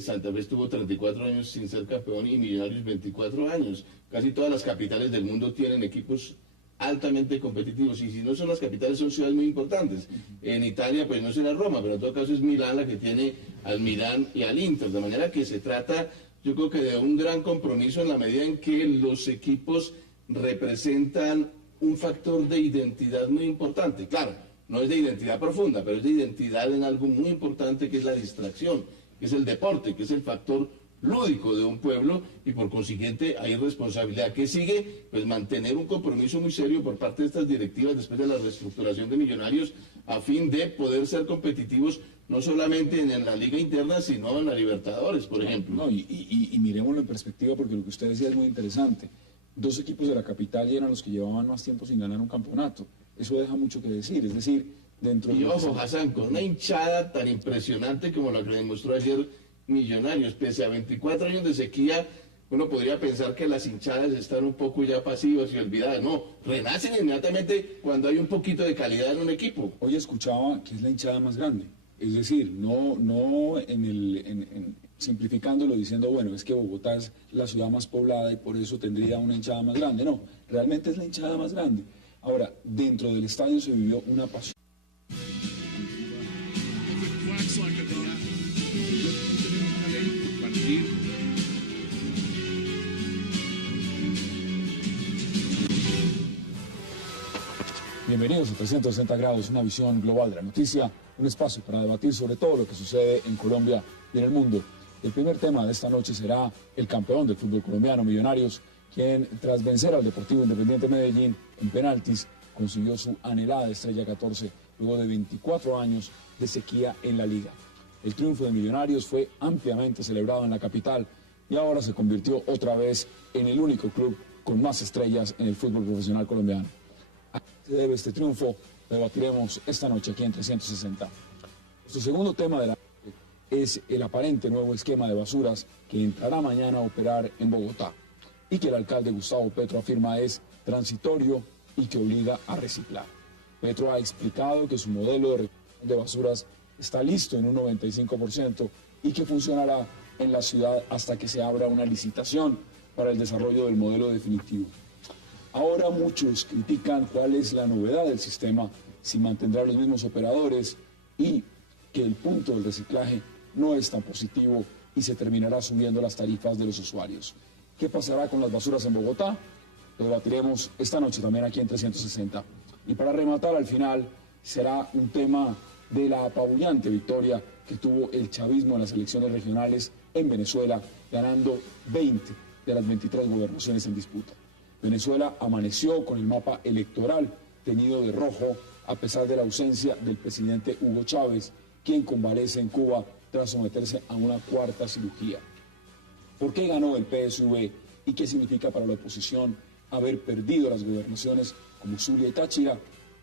Santa Fe estuvo 34 años sin ser campeón y Millonarios 24 años. Casi todas las capitales del mundo tienen equipos altamente competitivos, y si no son las capitales son ciudades muy importantes. En Italia pues no será Roma, pero en todo caso es Milán la que tiene al Milán y al Inter, de manera que se trata, yo creo que de un gran compromiso en la medida en que los equipos representan un factor de identidad muy importante. Claro, no es de identidad profunda, pero es de identidad en algo muy importante, que es la distracción, que es el deporte, que es el factor lúdico de un pueblo, y por consiguiente hay responsabilidad que sigue, pues mantener un compromiso muy serio por parte de estas directivas después de la reestructuración de Millonarios, a fin de poder ser competitivos no solamente en la liga interna, sino en la Libertadores, por ejemplo. No, y miremoslo en perspectiva, porque lo que usted decía es muy interesante. 2 equipos de la capital eran los que llevaban más tiempo sin ganar un campeonato. Eso deja mucho que decir, es decir, dentro de... Y ojo, Hassan, con una hinchada tan impresionante como la que demostró ayer Millonarios, pese a 24 años de sequía, uno podría pensar que las hinchadas están un poco ya pasivas y olvidadas. No, renacen inmediatamente cuando hay un poquito de calidad en un equipo. Hoy escuchaba que es la hinchada más grande. Es decir, no simplificándolo diciendo, bueno, es que Bogotá es la ciudad más poblada y por eso tendría una hinchada más grande. No, realmente es la hinchada más grande. Ahora, dentro del estadio se vivió una pasión. Bienvenidos a 360 grados, una visión global de la noticia. un espacio para debatir sobre todo lo que sucede en Colombia y en el mundo. El primer tema de esta noche será el campeón del fútbol colombiano, Millonarios, quien tras vencer al Deportivo Independiente Medellín en penaltis, consiguió su anhelada estrella 14 luego de 24 años de sequía en la liga. El triunfo de Millonarios fue ampliamente celebrado en la capital y ahora se convirtió otra vez en el único club con más estrellas en el fútbol profesional colombiano. ¿A qué se debe este triunfo? Lo debatiremos esta noche aquí en 360. Nuestro segundo tema de la noche es el aparente nuevo esquema de basuras que entrará mañana a operar en Bogotá y que el alcalde Gustavo Petro afirma es transitorio y que obliga a reciclar. Petro ha explicado que su modelo de basuras está listo en un 95% y que funcionará en la ciudad hasta que se abra una licitación para el desarrollo del modelo definitivo. Ahora muchos critican cuál es la novedad del sistema, si mantendrá los mismos operadores y que el punto del reciclaje no es tan positivo y se terminará subiendo las tarifas de los usuarios. ¿Qué pasará con las basuras en Bogotá? Lo debatiremos esta noche también aquí en 360. Y para rematar al final será un tema de la apabullante victoria que tuvo el chavismo en las elecciones regionales en Venezuela, ganando 20 de las 23 gobernaciones en disputa. Venezuela amaneció con el mapa electoral teñido de rojo a pesar de la ausencia del presidente Hugo Chávez, quien convalece en Cuba tras someterse a una cuarta cirugía. ¿Por qué ganó el PSV y qué significa para la oposición haber perdido las gobernaciones como Zulia y Táchira?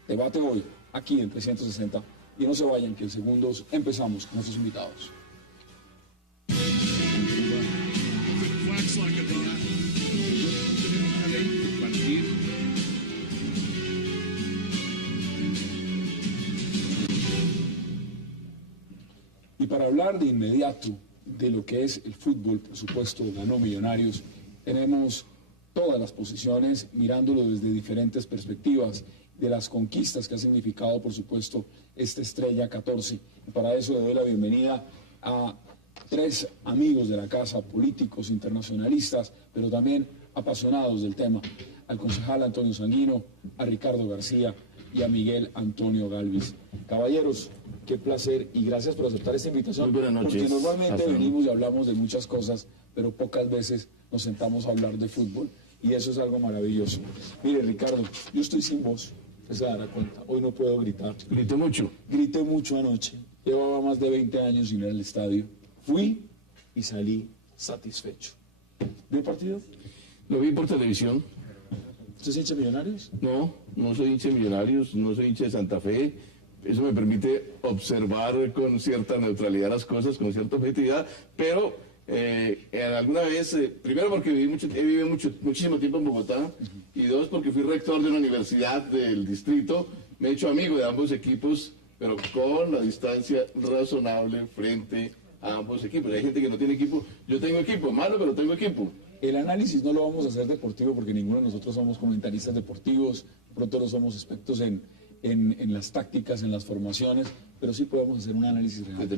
Debate hoy, aquí en 360. Y no se vayan, que en segundos empezamos con nuestros invitados. Y para hablar de inmediato de lo que es el fútbol, por supuesto, ganó Millonarios, tenemos todas las posiciones mirándolo desde diferentes perspectivas, de las conquistas que ha significado, por supuesto, esta estrella 14. Y para eso le doy la bienvenida a tres amigos de la casa, políticos, internacionalistas, pero también apasionados del tema, al concejal Antonio Sanguino, a Ricardo García y a Miguel Antonio Galvis. Caballeros, qué placer y gracias por aceptar esta invitación. Muy buenas noches. Porque normalmente venimos y hablamos de muchas cosas, pero pocas veces nos sentamos a hablar de fútbol y eso es algo maravilloso. Mire, Ricardo, yo estoy sin voz, usted se dará cuenta, hoy no puedo gritar. Grité mucho. Grité mucho anoche, llevaba más de 20 años sin ir al estadio. Fui y salí satisfecho. ¿Vio el partido? Lo vi por televisión. ¿Usted es hincha de Millonarios? No, no soy hincha de Millonarios, no soy hincha de Santa Fe. Eso me permite observar con cierta neutralidad las cosas, con cierta objetividad, pero alguna vez, primero porque he vivido muchísimo tiempo en Bogotá, y dos porque fui rector de una universidad del distrito, me he hecho amigo de ambos equipos, pero con la distancia razonable frente a ambos equipos. Hay gente que no tiene equipo, yo tengo equipo, malo, pero tengo equipo. El análisis no lo vamos a hacer deportivo porque ninguno de nosotros somos comentaristas deportivos, de pronto no somos expertos en las tácticas, en las formaciones, pero sí podemos hacer un análisis real.